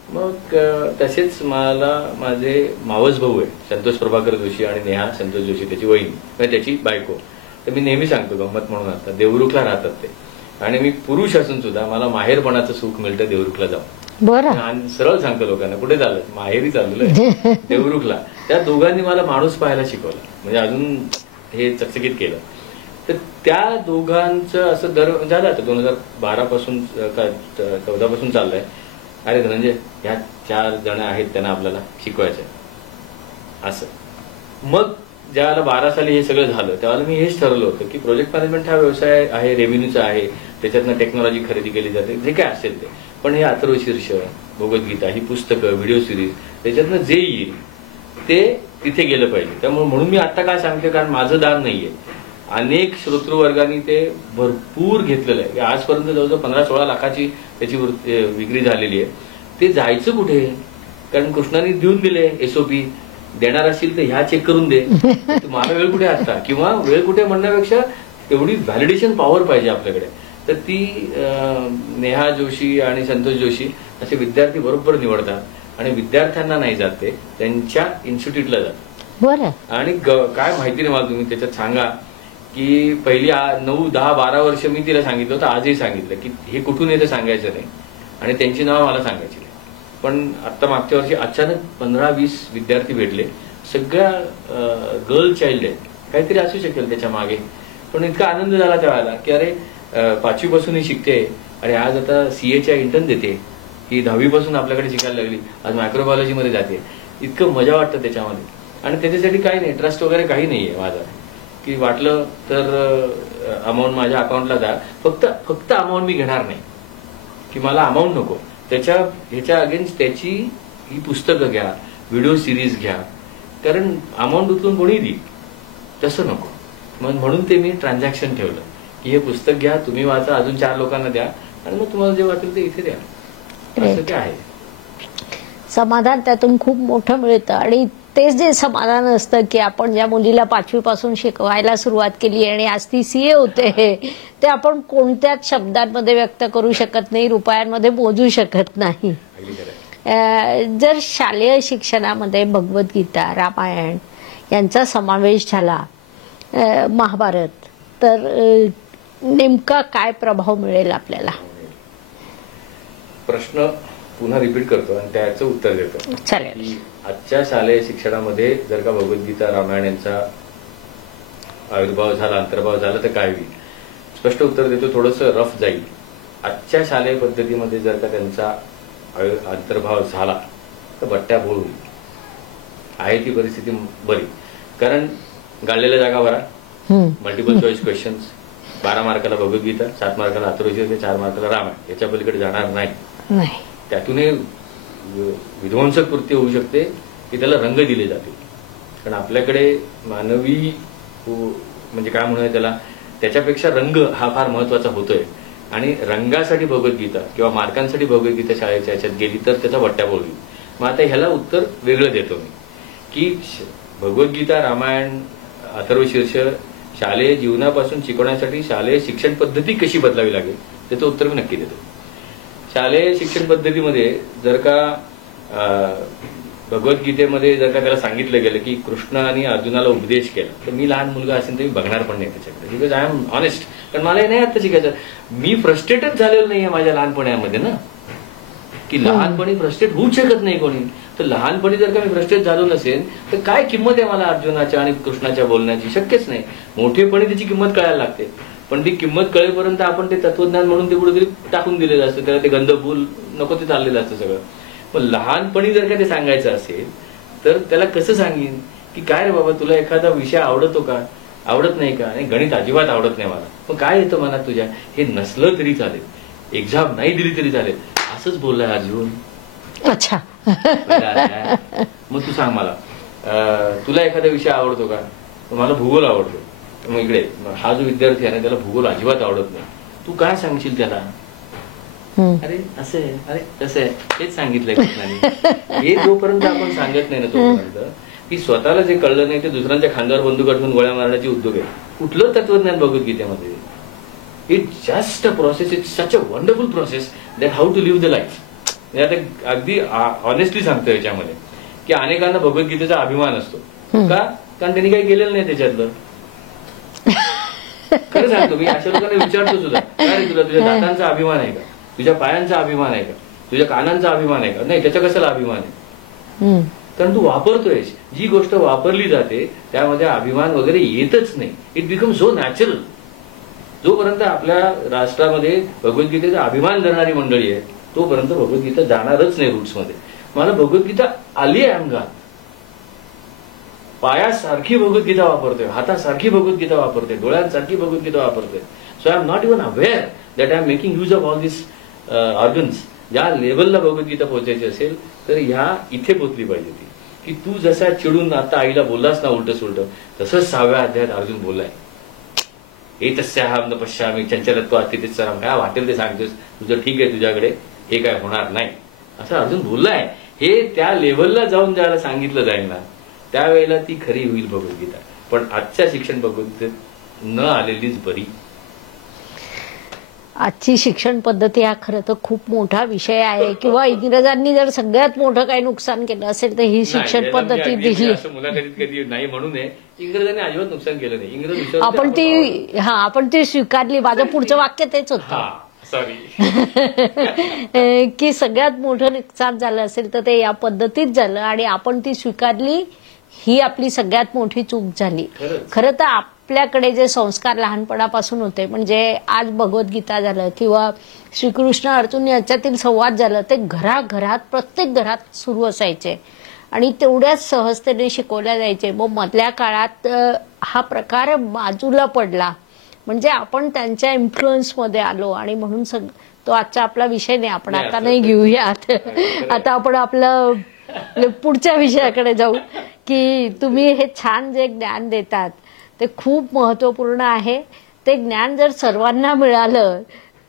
मग तसेच मला माझे मावस भाऊ आहे संतोष प्रभाकर जोशी आणि नेहा संतोष जोशी, त्याची वहीन म्हणजे त्याची बायको. तर मी नेहमी सांगतो गंमत म्हणून, आता देवरुखला राहतात ते, आणि मी पुरुष असून सुद्धा मला माहेरपणाचं सुख मिळतं देवरुखला जाऊन. बरं. सरळ सांगतो लोकांना, कुठे चाललं, माहेरी चाललेलं आहे देवरुखला. त्या दोघांनी मला माणूस पाहायला शिकवला, म्हणजे अजून हे चकचकीत केलं. तर त्या दोघांचं असं दर झालं आता 2012 पासून 14 पासून चाललंय. अरे धनंजय, ह्या 4 जण आहेत, त्यांना आपल्याला शिकवायचंय असं. मग ज्यावेळेला 12 साली हे सगळं झालं त्यावेळेला मी हेच ठरवलं होतं की प्रोजेक्ट मॅनेजमेंट हा व्यवसाय आहे, रेव्हेन्यूचा आहे, त्याच्यातनं टेक्नॉलॉजी खरेदी केली जाते, जे काय असेल ते. पण हे अथर्वशीर्ष, भगवद्गीता, ही पुस्तकं, व्हिडिओ सिरीज, त्याच्यातनं जे येईल ते तिथे गेलं पाहिजे. त्यामुळे म्हणून मी आता काय सांगते, कारण माझं दान नाहीये, अनेक श्रोतृवर्गांनी ते भरपूर घेतलेलं आहे. आजपर्यंत जवळजवळ 15-16 लाखाची त्याची विक्री झालेली आहे. ते जायचं कुठे? कारण कृष्णाने देऊन दिले एसओपी, देणार असेल तर ह्या चेक करून दे. मला वेळ कुठे आता, किंवा वेळ कुठे म्हणण्यापेक्षा तेवढी व्हॅलिडेशन पॉवर पाहिजे आपल्याकडे. तर ती नेहा जोशी आणि संतोष जोशी असे विद्यार्थी बरोबर निवडतात आणि विद्यार्थ्यांना नाही जाते, त्यांच्या इन्स्टिट्यूटला जातात. बरं. आणि काय माहिती नाही मला, तुम्ही त्याच्यात सांगा की पहिली 9, 10, 12 वर्ष मी तिला सांगितलं होतं, आजही सांगितलं की हे कुठून येतं सांगायचं नाही आणि त्यांची नावं मला सांगायची नाही. पण आता मागच्या वर्षी अचानक 15-20 विद्यार्थी भेटले, सगळ्या गर्ल चाइल्ड आहेत, काहीतरी असू शकेल त्याच्या मागे. पण इतका आनंद झाला त्यावेळेला की अरे 5वी पासून ही शिकते, अरे आज आता सीएच्या इंटर्न देते, ही 10वी पासून आपल्याकडे शिकायला लागली, आज मायक्रोबायोलॉजीमध्ये जाते. इतकं मजा वाटतं त्याच्यामध्ये. आणि त्याच्यासाठी काही नाही, ट्रस्ट वगैरे काही नाहीये माझा, की वाटलं तर अमाऊंट माझ्या अकाउंटला द्या, फक्त अमाऊंट मी घेणार नाही, की मला अमाऊंट नको, ह्याच्या अगेन्स्ट त्याची ही पुस्तकं घ्या, व्हिडिओ सिरीज घ्या, कारण अमाऊंट उचलून कोणी देईल तसं नको. म्हणून ते मी ट्रान्झॅक्शन ठेवलं की हे पुस्तक घ्या, तुम्ही वाचा, अजून 4 लोकांना द्या, आणि मग तुम्हाला जे वाटेल ते इथे द्या. असं ते आहे. समाधान त्यातून खूप मोठं मिळतं. आणि तेच जे समाधान असतं की आपण ज्या मुलीला 5वी पासून शिकवायला सुरुवात केली आणि आज ती सीए होते, ते आपण कोणत्याच शब्दांमध्ये व्यक्त करू शकत नाही, रुपयांमध्ये मोजू शकत नाही. जर शालेय शिक्षणामध्ये भगवद्गीता, रामायण यांचा समावेश झाला, महाभारत, तर नेमका काय प्रभाव मिळेल आपल्याला? प्रश्न पुन्हा रिपीट करतो आणि त्याचं उत्तर देतो. चालेल. आजच्या शालेय शिक्षणामध्ये जर का भगवद्गीता, रामायण यांचा आविर्भाव झाला, अंतर्भाव झाला तर काय होईल? स्पष्ट उत्तर देतो, थोडंसं रफ जाईल. आजच्या शालेय पद्धतीमध्ये जर का त्यांचा अंतर्भाव झाला तर बट्ट्या बोळ होईल. आहे ती परिस्थिती बरी, कारण गाळलेल्या जागा भरा, मल्टिपल चॉईस क्वेश्चन्स, 12 मार्काला भगवद्गीता, 7 मार्काला अथर्वशीर्ष, 4 मार्काला रामायण, याच्या पलीकडे जाणार नाही. त्यातून विध्वंसक कृत्य होऊ शकते की त्याला रंग दिले जातील. कारण आपल्याकडे मानवी म्हणजे काय म्हणूया त्याला, त्याच्यापेक्षा रंग हा फार महत्वाचा होतोय. आणि रंगासाठी भगवद्गीता किंवा मार्कांसाठी भगवद्गीता शाळेच्या ह्याच्यात गेली तर त्याचा वट्ट्याबोळ होईल. मग आता ह्याला उत्तर वेगळं देतो मी की भगवद्गीता, रामायण, अथर्वशीर्ष शालेय जीवनापासून शिकवण्यासाठी शालेय शिक्षण पद्धती कशी बदलावी लागेल त्याचं उत्तर मी नक्की देतो. शालेय शिक्षण पद्धतीमध्ये जर का भगवद्गीतेमध्ये जर का त्याला सांगितलं गेलं की कृष्ण आणि अर्जुनाला उपदेश केला, तर मी लहान मुलगा असेल तर मी बघणार पण नाही त्याच्याकडे, बिकॉज आय एम ऑनेस्ट. कारण मला नाही आता शिकायचं. मी फ्रस्ट्रेटेड झालेलो नाहीये माझ्या लहानपणामध्ये ना, की लहानपणी फ्रस्ट्रेट होऊच शकत नाही कोणी. तर लहानपणी जर का मी फ्रस्ट्रेट झालो नसेल तर काय किंमत आहे मला अर्जुनाच्या आणि कृष्णाच्या बोलण्याची? शक्यच नाही. मोठेपणी त्याची किंमत कळायला लागते, पण ती किंमत कळेपर्यंत आपण ते तत्वज्ञान म्हणून ते कुठेतरी टाकून दिलेलं असतं, त्याला ते गंधफूल नको ते चाललेलं असतं सगळं. पण लहानपणी जर का ते सांगायचं असेल तर त्याला कसं सांगेन की काय रे बाबा तुला एखादा विषय आवडतो का, आवडत नाही का, आणि गणित अजिबात आवडत नाही मला, पण काय येतं मनात तुझ्या, हे नसलं तरी चालेल, एक्झाम नाही दिली तरी चालेल, असंच बोललाय अर्जुन. अच्छा. मग तू सांग मला, तुला एखादा विषय आवडतो का? मला भूगोल आवडतो. मग इकडे हा जो विद्यार्थी आहे ना त्याला भूगोल अजिबात आवडत नाही, तू काय सांगशील त्याला? अरे असं आहे, अरे तसं आहे, हेच सांगितलंय कृष्णाने. हे जोपर्यंत आपण सांगत नाही ना तोपर्यंत की स्वतःला जे कळलं नाही ते दुसऱ्यांच्या खांद्यावर बंदूक अडवून गोळ्या मारण्याची उद्योग आहे. कुठलं तत्वज्ञान भगवद्गीतेमध्ये? It's just a process, it's such a wonderful process that how to live the life. आता अगदी ऑनेस्टली सांगतो याच्यामध्ये की अनेकांना भगवद्गीतेचा अभिमान असतो का, कारण त्यांनी काही केलेलं नाही त्याच्यातलं. खरं सांगतो मी, अशा लोकांना विचारतो सुद्धा, काय रे तुला तुझ्या दातांचा अभिमान आहे का, तुझ्या पायांचा अभिमान आहे का, तुझ्या कानांचा अभिमान आहे का? नाही, त्याच्या कशाला अभिमान आहे? कारण तू वापरतोयस. जी गोष्ट वापरली जाते त्यामध्ये अभिमान वगैरे येतच नाही. It become so natural. जोपर्यंत आपल्या राष्ट्रामध्ये भगवद्गीतेचा अभिमान धरणारी मंडळी आहे तोपर्यंत भगवद्गीता जाणारच नाही रूट्स मध्ये. मला भगवद्गीता आली आहे अंगात, पायासारखी भगवद्गीता वापरतोय, हातासारखी भगवद्गीता वापरतोय, डोळ्यांसारखी भगवद्गीता वापरतोय. So I am not even aware that I am making use of all this organs. ज्या लेवलला भगवद्गीता पोहोचायची असेल तर ह्या इथे पोहोचली पाहिजे ती, की तू जसा चिडून आता आईला बोललास ना उलट सुलट, तसंच 6व्या अध्यायात अर्जुन बोललाय. हे तस्याहम न पश्यामी चंचलत्व अतिथिसराम. काय वाटेल ते सांगतोस, तुझं ठीक आहे, तुझ्याकडे हे काय होणार नाही, असं अर्जुन बोललाय. हे त्या लेवलला जाऊन ज्याला सांगितलं जाईल ना त्यावेळेला ती खरी होईल भगवद्गीता. पण आजच्या शिक्षण भगवद्गीतेत न आलेलीच बरी. आजची शिक्षण पद्धती हा खरं तर खूप मोठा विषय आहे, किंवा इंग्रजांनी जर सगळ्यात मोठं काही नुकसान केलं असेल तर ही शिक्षण पद्धती दिली. मुलाखतीत कधी नाही म्हणू नये, इंग्रजांनी अजिबात नुकसान केलं नाही. इंग्रज आपण ती स्वीकारली. माझं पुढचं वाक्य तेच होतं की सगळ्यात मोठं नुकसान झालं असेल तर ते या पद्धतीत झालं आणि आपण ती स्वीकारली, ही आपली सगळ्यात मोठी चूक झाली. खरं तर आपल्याकडे जे संस्कार लहानपणापासून होते, म्हणजे आज भगवद्गीता झालं किंवा श्रीकृष्ण अर्जुन याच्यातील संवाद झालं, ते घराघरात प्रत्येक घरात सुरू असायचे आणि तेवढ्याच सहजतेने शिकवल्या जायचे. मग मधल्या काळात हा प्रकार बाजूला पडला, म्हणजे आपण त्यांच्या इन्फ्लुएन्समध्ये आलो आणि म्हणून तो आजचा आपला विषय नाही, आपण आता नाही घेऊयात. आता आपण आपलं पुढच्या विषयाकडे जाऊ की तुम्ही हे छान जे ज्ञान देतात ते खूप महत्वपूर्ण आहे. ते ज्ञान जर सर्वांना मिळालं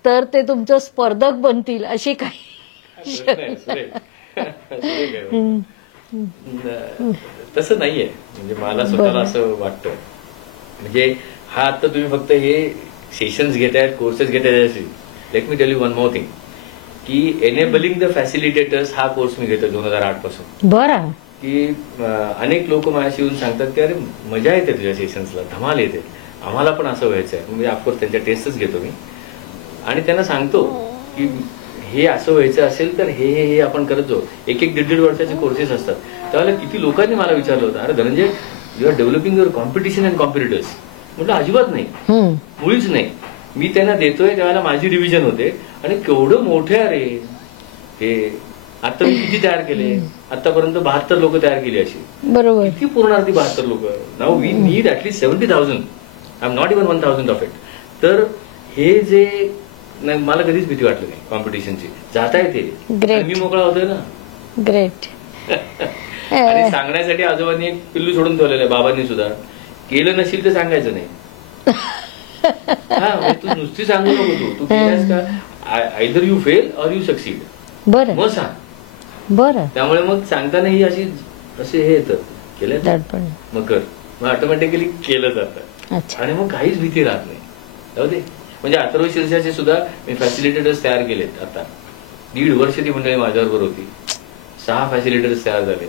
तर ते तुमचं स्पर्धक बनतील अशी काही. तसं नाहीये, म्हणजे मला स्वतःला असं वाटतं. म्हणजे हा आता तुम्ही फक्त हे सेशन्स घेतायत, कोर्सेस घेतायत असेल. Let me tell you one more thing की एनेबलिंग द फॅसिलिटेटर्स हा कोर्स मी घेतो 2008 पासून. बरं. की अनेक लोक माझ्याशी येऊन सांगतात की अरे मजा येते तुझ्या सेशन्सला, धमाल येते, आम्हाला पण असं व्हायचं आहे. म्हणजे ऑफकोर्स त्यांच्या टेस्टच घेतो मी आणि त्यांना सांगतो की हे असं व्हायचं असेल तर हे हे आपण करत जाऊ. 1-1.5 वर्षाचे कोर्सेस असतात. त्यावेळेला किती लोकांनी मला विचारलं होतं, अरे Dhananjay you are developing your competition and competitors. म्हटलं अजिबात नाही, मुळीच नाही. मी त्यांना देतोय त्यावेळेला माझी डिव्हिजन होते आणि केवढं मोठे अरे हे. आता मी किती तयार केले आतापर्यंत? 72 लोक तयार केली अशी. बरोबर. किती पुरणार ती 72 लोक? Now we need at least 70,000. I am not even 1,000 of it. तर हे जे नाही, मला कधीच भीती वाटली नाही कॉम्पिटिशनची. जाता येते, मी मोकळा होतोय ना. ग्रेट. आणि सांगण्यासाठी आजोबांनी एक पिल्लू सोडून ठेवलेलं आहे, बाबांनी सुद्धा. केलं नसेल तर सांगायचं नाही. हा, तू नुसती सांगू नको, तू केल्यास का either you fail or you succeed. बरं. मग सांग. बरं. त्यामुळे मग सांगताना ही अशी असे हे येतं की केलं दडपण मग कर, मग ऑटोमॅटिकली केलं जातं अच्छा आणि मग काहीच भीती राहत नाही. जाऊ दे. म्हणजे अथर्व शीर्षाचे सुद्धा मी फॅसिलिटेटर्स तयार केलेत. आता 1.5 वर्ष ती मंडळी माझ्याबरोबर होती, 6 फॅसिलिटेटर्स तयार झाले.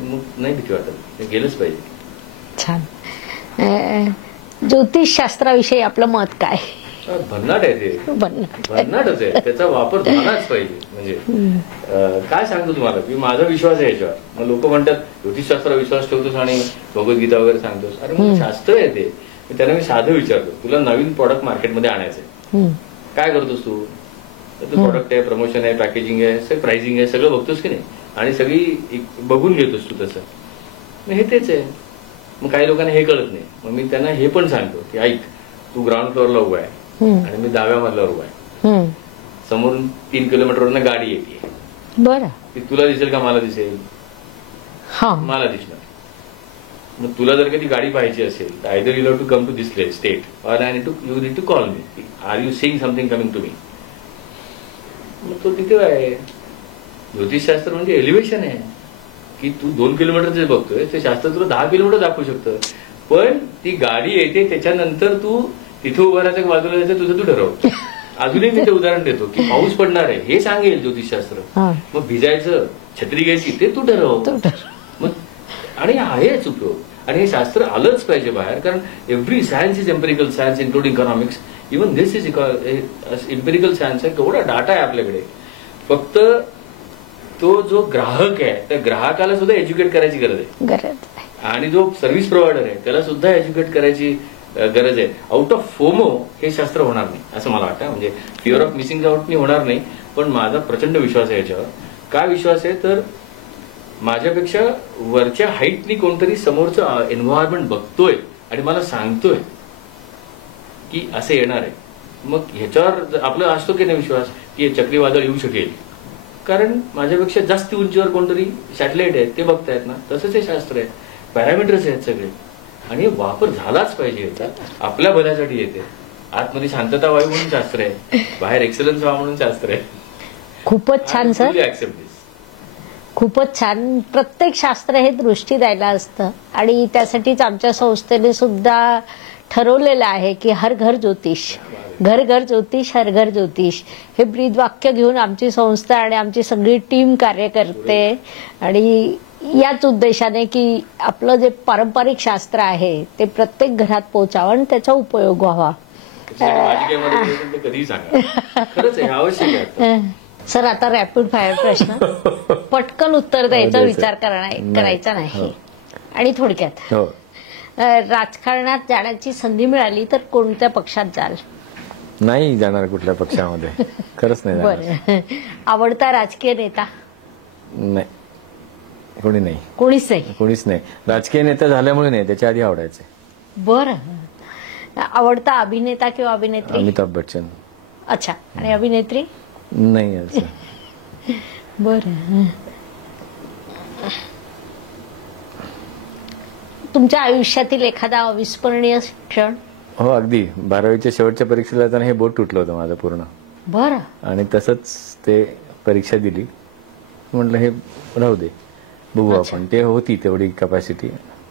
मग नाही भीती वाटत, ते गेलंच पाहिजे. छान. ज्योतिषशास्त्राविषयी आपलं मत काय? भन्नाट आहे ते, भन्नाटच आहे. त्याचा वापर झालाच पाहिजे. म्हणजे काय सांगतो तुम्हाला की माझा विश्वास आहे याच्यावर. मग लोक म्हणतात ज्योतिषशास्त्रावर विश्वास ठेवतोस आणि भगवद्गीता वगैरे सांगतोस. अरे मग शास्त्र आहे ते. त्यांना मी साधं विचारतो, तुला नवीन प्रॉडक्ट मार्केटमध्ये आणायचंय, काय करतोस तू? तर प्रॉडक्ट आहे, प्रमोशन आहे, पॅकेजिंग आहे, प्राइसिंग आहे, सगळं बघतोस की नाही, आणि सगळी बघून घेतोस तू तसं. मग हे तेच आहे. मग काही लोकांना हे कळत नाही. मग मी त्यांना हे पण सांगतो की ऐक, तू ग्राउंड फ्लोअरला उभा आहे आणि मी 10व्या मजल्यावर उभा आहे. समोरून 3 किलोमीटरवरनं गाडी येते, बरं, ती तुला दिसेल का मला दिसेल? मला दिसणार. मग तुला जर का ती गाडी पाहायची असेल तर either you have to come to this state or you need to call me. Are you seeing something coming to me? मग तो तिथे आहे. ज्योतिषशास्त्र म्हणजे एलिव्हेशन आहे की तू 2 किलोमीटर जे बघतोय ते शास्त्र तुला 10 किलोमीटर दाखवू शकतं. पण ती गाडी येते त्याच्यानंतर तू तिथे उभं राहायचं, बाजूला जायचं, तुझं तू ठरव. अजूनही मी ते उदाहरण देतो की पाऊस पडणार आहे हे सांगेल ज्योतिषशास्त्र. मग भिजायचं, छत्री घ्यायची ते तू ठरव. मग आणि आहेच उपयोग. आणि हे शास्त्र आलंच पाहिजे बाहेर, कारण every science is empirical science including economics. Even this is empirical science आहे. केवढा डाटा आहे आपल्याकडे. फक्त तो जो ग्राहक आहे त्या ग्राहकाला सुद्धा एज्युकेट करायची गरज आहे, आणि जो सर्व्हिस प्रोव्हायडर आहे त्याला सुद्धा एज्युकेट करायची गरज आहे. आउट ऑफ फोमो हे शास्त्र होणार नाही असं मला वाटतं. म्हणजे फिअर ऑफ मिसिंग आउटनी होणार नाही. पण माझा प्रचंड विश्वास आहे याच्यावर. काय विश्वास आहे तर माझ्यापेक्षा वरच्या हाईटनी कोणतरी समोरचं एन्व्हायरमेंट बघतोय आणि मला सांगतोय की असं येणार आहे. मग ह्याच्यावर आपला असतो की नाही विश्वास की हे चक्रीवादळ येऊ शकेल, कारण माझ्यापेक्षा जास्त उंचीवर कोणतरी सॅटेलाइट आहेत ते बघतायत ना. तसंच हे शास्त्र आहे, पॅरामीटर्स आहेत सगळे, आणि वापर झालाच पाहिजे याचा. आपल्या भल्यासाठी येते. आतमध्ये शांतता व्हावी म्हणून शास्त्र आहे, बाहेर एक्सलन्स व्हा म्हणून शास्त्र आहे. खूपच छान सर, खूपच छान. प्रत्येक शास्त्र हे दृष्टी द्यायला असतं, आणि त्यासाठीच आमच्या संस्थेने सुद्धा ठरवलेलं आहे की हर घर ज्योतिष, घर घर ज्योतिष, हर घर ज्योतिष हे ब्रीद वाक्य घेऊन आमची संस्था आणि आमची सगळी टीम कार्य करते. आणि याच उद्देशाने की आपलं जे पारंपरिक शास्त्र आहे ते प्रत्येक घरात पोहोचावं आणि त्याचा उपयोग व्हावा. कधी सांगा, खरंच आहे, आवश्यक आहे. सर आता रॅपिड फायर प्रश्न, पटकन उत्तर द्यायचा विचार करायचा नाही. आणि थोडक्यात राजकारणात जाण्याची संधी मिळाली तर कोणत्या पक्षात जाल? नाही जाणार कुठल्या पक्षामध्ये, खरंच नाही. बरं, आवडता राजकीय नेता? नाही, कोणी नाही. कोणीच नाही? कोणीच नाही. राजकीय नेता झाल्यामुळे नाही, त्याच्या आधी आवडायचे. बरं, आवडता अभिनेता किंवा अभिनेत्री? अमिताभ बच्चन. अच्छा, आणि अभिनेत्री? नाही असं. बरं, तुमच्या आयुष्यातील एखादा अविस्मरणीय क्षण? हो अगदी. 12वीच्या शेवटच्या परीक्षेला जाताना हे बोट तुटलं होतं माझं पूर्ण. बरं. आणि तसंच ते परीक्षा दिली. म्हटलं हे राहू दे, बघू आपण. ते होती तेवढी कॅपॅसिटी.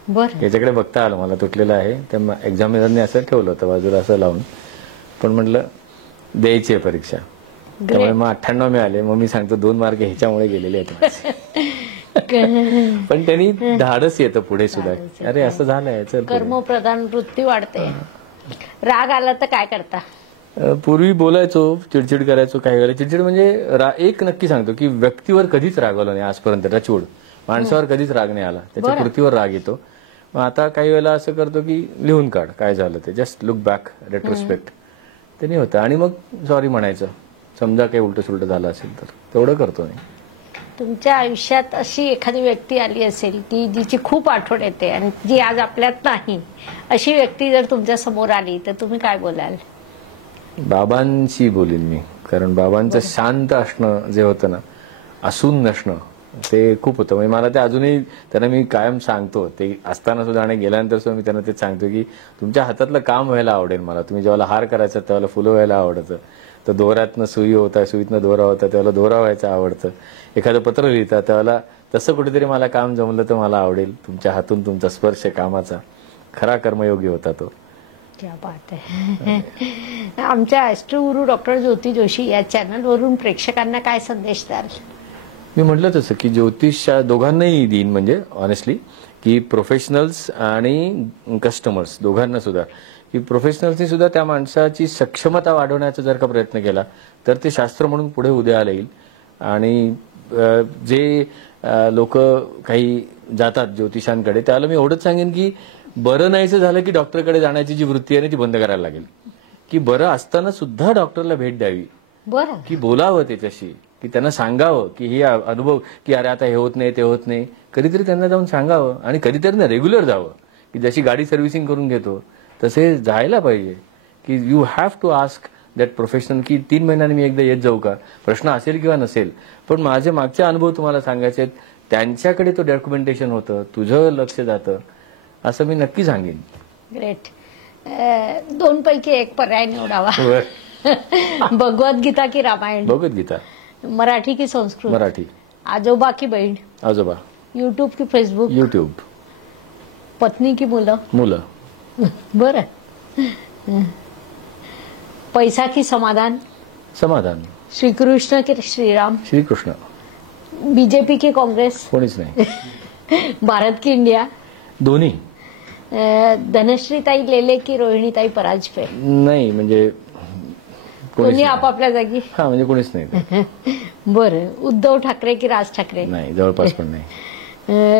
बरं, याच्याकडे बघता आलं मला तुटलेलं आहे. त्या एक्झामिनरने असं ठेवलं होतं बाजूला असं लावून. पण म्हटलं द्यायची आहे परीक्षा. त्यामुळे मग 98 मिळाले. मग मी सांगतो 2 मार्क ह्याच्यामुळे गेलेले आहेत. पण त्यांनी धाडस येतं पुढे सुद्धा. अरे असं झालंय, चल. कर्मप्रधान वृत्ती वाढते. राग आला तर काय करता? पूर्वी बोलायचो, चिडचिड करायचो. काही वेळेला चिडचिड म्हणजे एक नक्की सांगतो की व्यक्तीवर कधीच रागवलं नाही आजपर्यंत. टचवूड माणसावर कधीच राग नाही आला, त्याच्या कृतीवर राग येतो. मग आता काही वेळेला असं करतो की लिहून काढ काय झालं ते, जस्ट लुक बॅक, रेट्रोस्पेक्ट. ते होतं. आणि मग सॉरी म्हणायचं, समजा काही उलट सुलट झालं असेल तर. तेवढं करतो मी. तुमच्या आयुष्यात अशी एखादी व्यक्ती आली असेल की जिची खूप आठवण येते आणि जी आज आपल्यात नाही, अशी व्यक्ती जर तुमच्या समोर आली तर तुम्ही काय बोलाल? बाबांशी बोलीन मी. कारण बाबांचं शांत असणं जे होतं ना, असून नसणं, ते खूप होतं. म्हणजे मला ते अजूनही त्यांना मी कायम सांगतो. ते असताना सुद्धा आणि गेल्यानंतर सुद्धा मी त्यांना तेच सांगतो की तुमच्या हातातलं काम व्हायला आवडेल मला. तुम्ही जेव्हा हार करायचं त्यावेळेला फुलं व्हायला आवडतं. तर दोऱ्यातनं सुई होता, सुईतनं दोरा होता त्यावेळेला दोरा व्हायचं आवडतं. एखादं पत्र लिहिता त्यावेळेला तसं कुठेतरी मला काम जमलं तर मला आवडेल. तुमच्या हातून तुमचा स्पर्श कामाचा खरा कर्मयोगी होता तो. क्या बात आहे. आमच्या ॲस्ट्रोगुरू डॉक्टर ज्योती जोशी या चॅनलवरून प्रेक्षकांना काय संदेश द्याल? मी म्हटलं तसं की ज्योतिष दोघांनाही देईन, म्हणजे ऑनेस्टली की प्रोफेशनल्स आणि कस्टमर्स दोघांना सुद्धा, की प्रोफेशनल्सनी सुद्धा त्या माणसाची सक्षमता वाढवण्याचा जर का प्रयत्न केला तर ते शास्त्र म्हणून पुढे उदयाला येईल. आणि जे लोक काही जातात ज्योतिषांकडे त्याला मी एवढंच सांगेन की बरं नाहीचं झालं की डॉक्टरकडे जाण्याची जी वृत्ती आहे ती बंद करायला लागेल. की बरं असताना सुद्धा डॉक्टरला भेट द्यावी, बरं की बोलावं त्याच्याशी, की त्यांना सांगावं की हे अनुभव की अरे आता हे होत नाही ते होत नाही, कधीतरी त्यांना जाऊन सांगावं. आणि कधीतरी ना रेग्युलर जावं, की जशी गाडी सर्व्हिसिंग करून घेतो तसे जायला पाहिजे. की you have to ask that professional की 3 महिन्यांनी मी एकदा येत जाऊ का, प्रश्न असेल किंवा नसेल, पण माझे मागचे अनुभव तुम्हाला सांगायचे आहेत. त्यांच्याकडे तो डॉक्युमेंटेशन होतं, तुझं लक्ष जातं, असं मी नक्की सांगेन. ग्रेट. 2 पैकी एक पर्याय निवडावा. भगवद्गीता की रामायण? भगवद्गीता. मराठी की संस्कृत? मराठी. आजोबा की बहीण? आजोबा. यूट्यूब की फेसबुक? यूट्यूब. पत्नी की मुलं? मुलं. बरं. पैसा की समाधान? समाधान. श्रीकृष्ण की श्रीराम? श्रीकृष्ण. बीजेपी की काँग्रेस? कोणीच नाही. भारत की इंडिया? दोन्ही. धनश्रीताई लेले की रोहिणीताई परांजपे? नाही, म्हणजे दोन्ही आपापल्या जागी? हा, म्हणजे कोणीच नाही. बरं. उद्धव ठाकरे की राज ठाकरे? नाही, जवळपास पण नाही.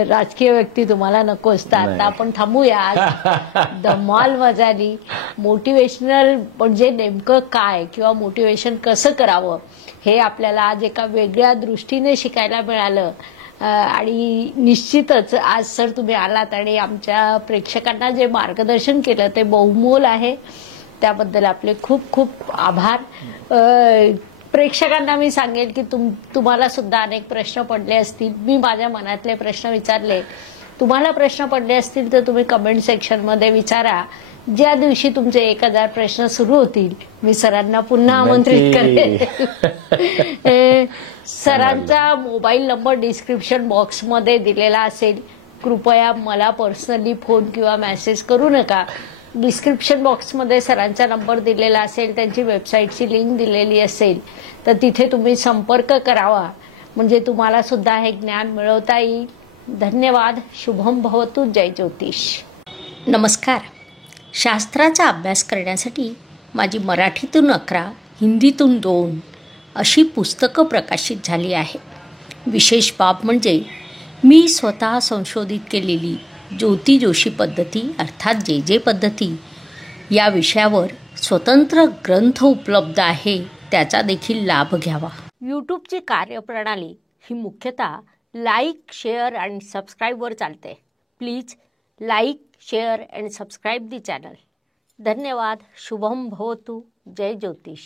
राजकीय व्यक्ती तुम्हाला नको असतात. आता आपण थांबूया. धमाल मजा आली. मोटिवेशनल म्हणजे नेमकं काय किंवा मोटिवेशन कसं करावं हे आपल्याला आज एका वेगळ्या दृष्टीने शिकायला मिळालं. आणि निश्चितच आज सर तुम्ही आलात आणि आमच्या प्रेक्षकांना जे मार्गदर्शन केलं ते बहुमोल आहे. त्याबद्दल आपले खूप खूप आभार. प्रेक्षकांना मी सांगेल की तुम्हाला सुद्धा अनेक प्रश्न पडले असतील. मी माझ्या मनातले प्रश्न विचारले. तुम्हाला प्रश्न पडले असतील तर तुम्ही कमेंट सेक्शनमध्ये विचारा. ज्या दिवशी तुमचे 1000 प्रश्न सुरू होतील मी सरांना पुन्हा आमंत्रित करेन. सरांचा मोबाईल नंबर डिस्क्रिप्शन बॉक्समध्ये दिलेला असेल. कृपया मला पर्सनली फोन किंवा मेसेज करू नका. डिस्क्रिप्शन बॉक्समध्ये सरांचा नंबर दिलेला असेल, त्यांची वेबसाईटची लिंक दिलेली असेल तर तिथे तुम्ही संपर्क करावा, म्हणजे तुम्हाला सुद्धा हे ज्ञान मिळवता येईल. धन्यवाद. शुभम भवतु. जय ज्योतिष. नमस्कार. शास्त्राचा अभ्यास करण्यासाठी माझी मराठीतून 11, हिंदीतून 2 अशी पुस्तकं प्रकाशित झाली आहेत. विशेष बाब म्हणजे मी स्वतः संशोधित केलेली ज्योती जोशी पद्धती अर्थात जे पद्धती या विषयावर स्वतंत्र ग्रंथ उपलब्ध आहे. त्याचा देखील लाभ घ्यावा. यूट्यूबची कार्यप्रणाली ही मुख्यतः लाईक, शेअर आणि सबस्क्राईबवर चालते. Please like, share and subscribe the channel. धन्यवाद. शुभम भवतु. जय ज्योतिष.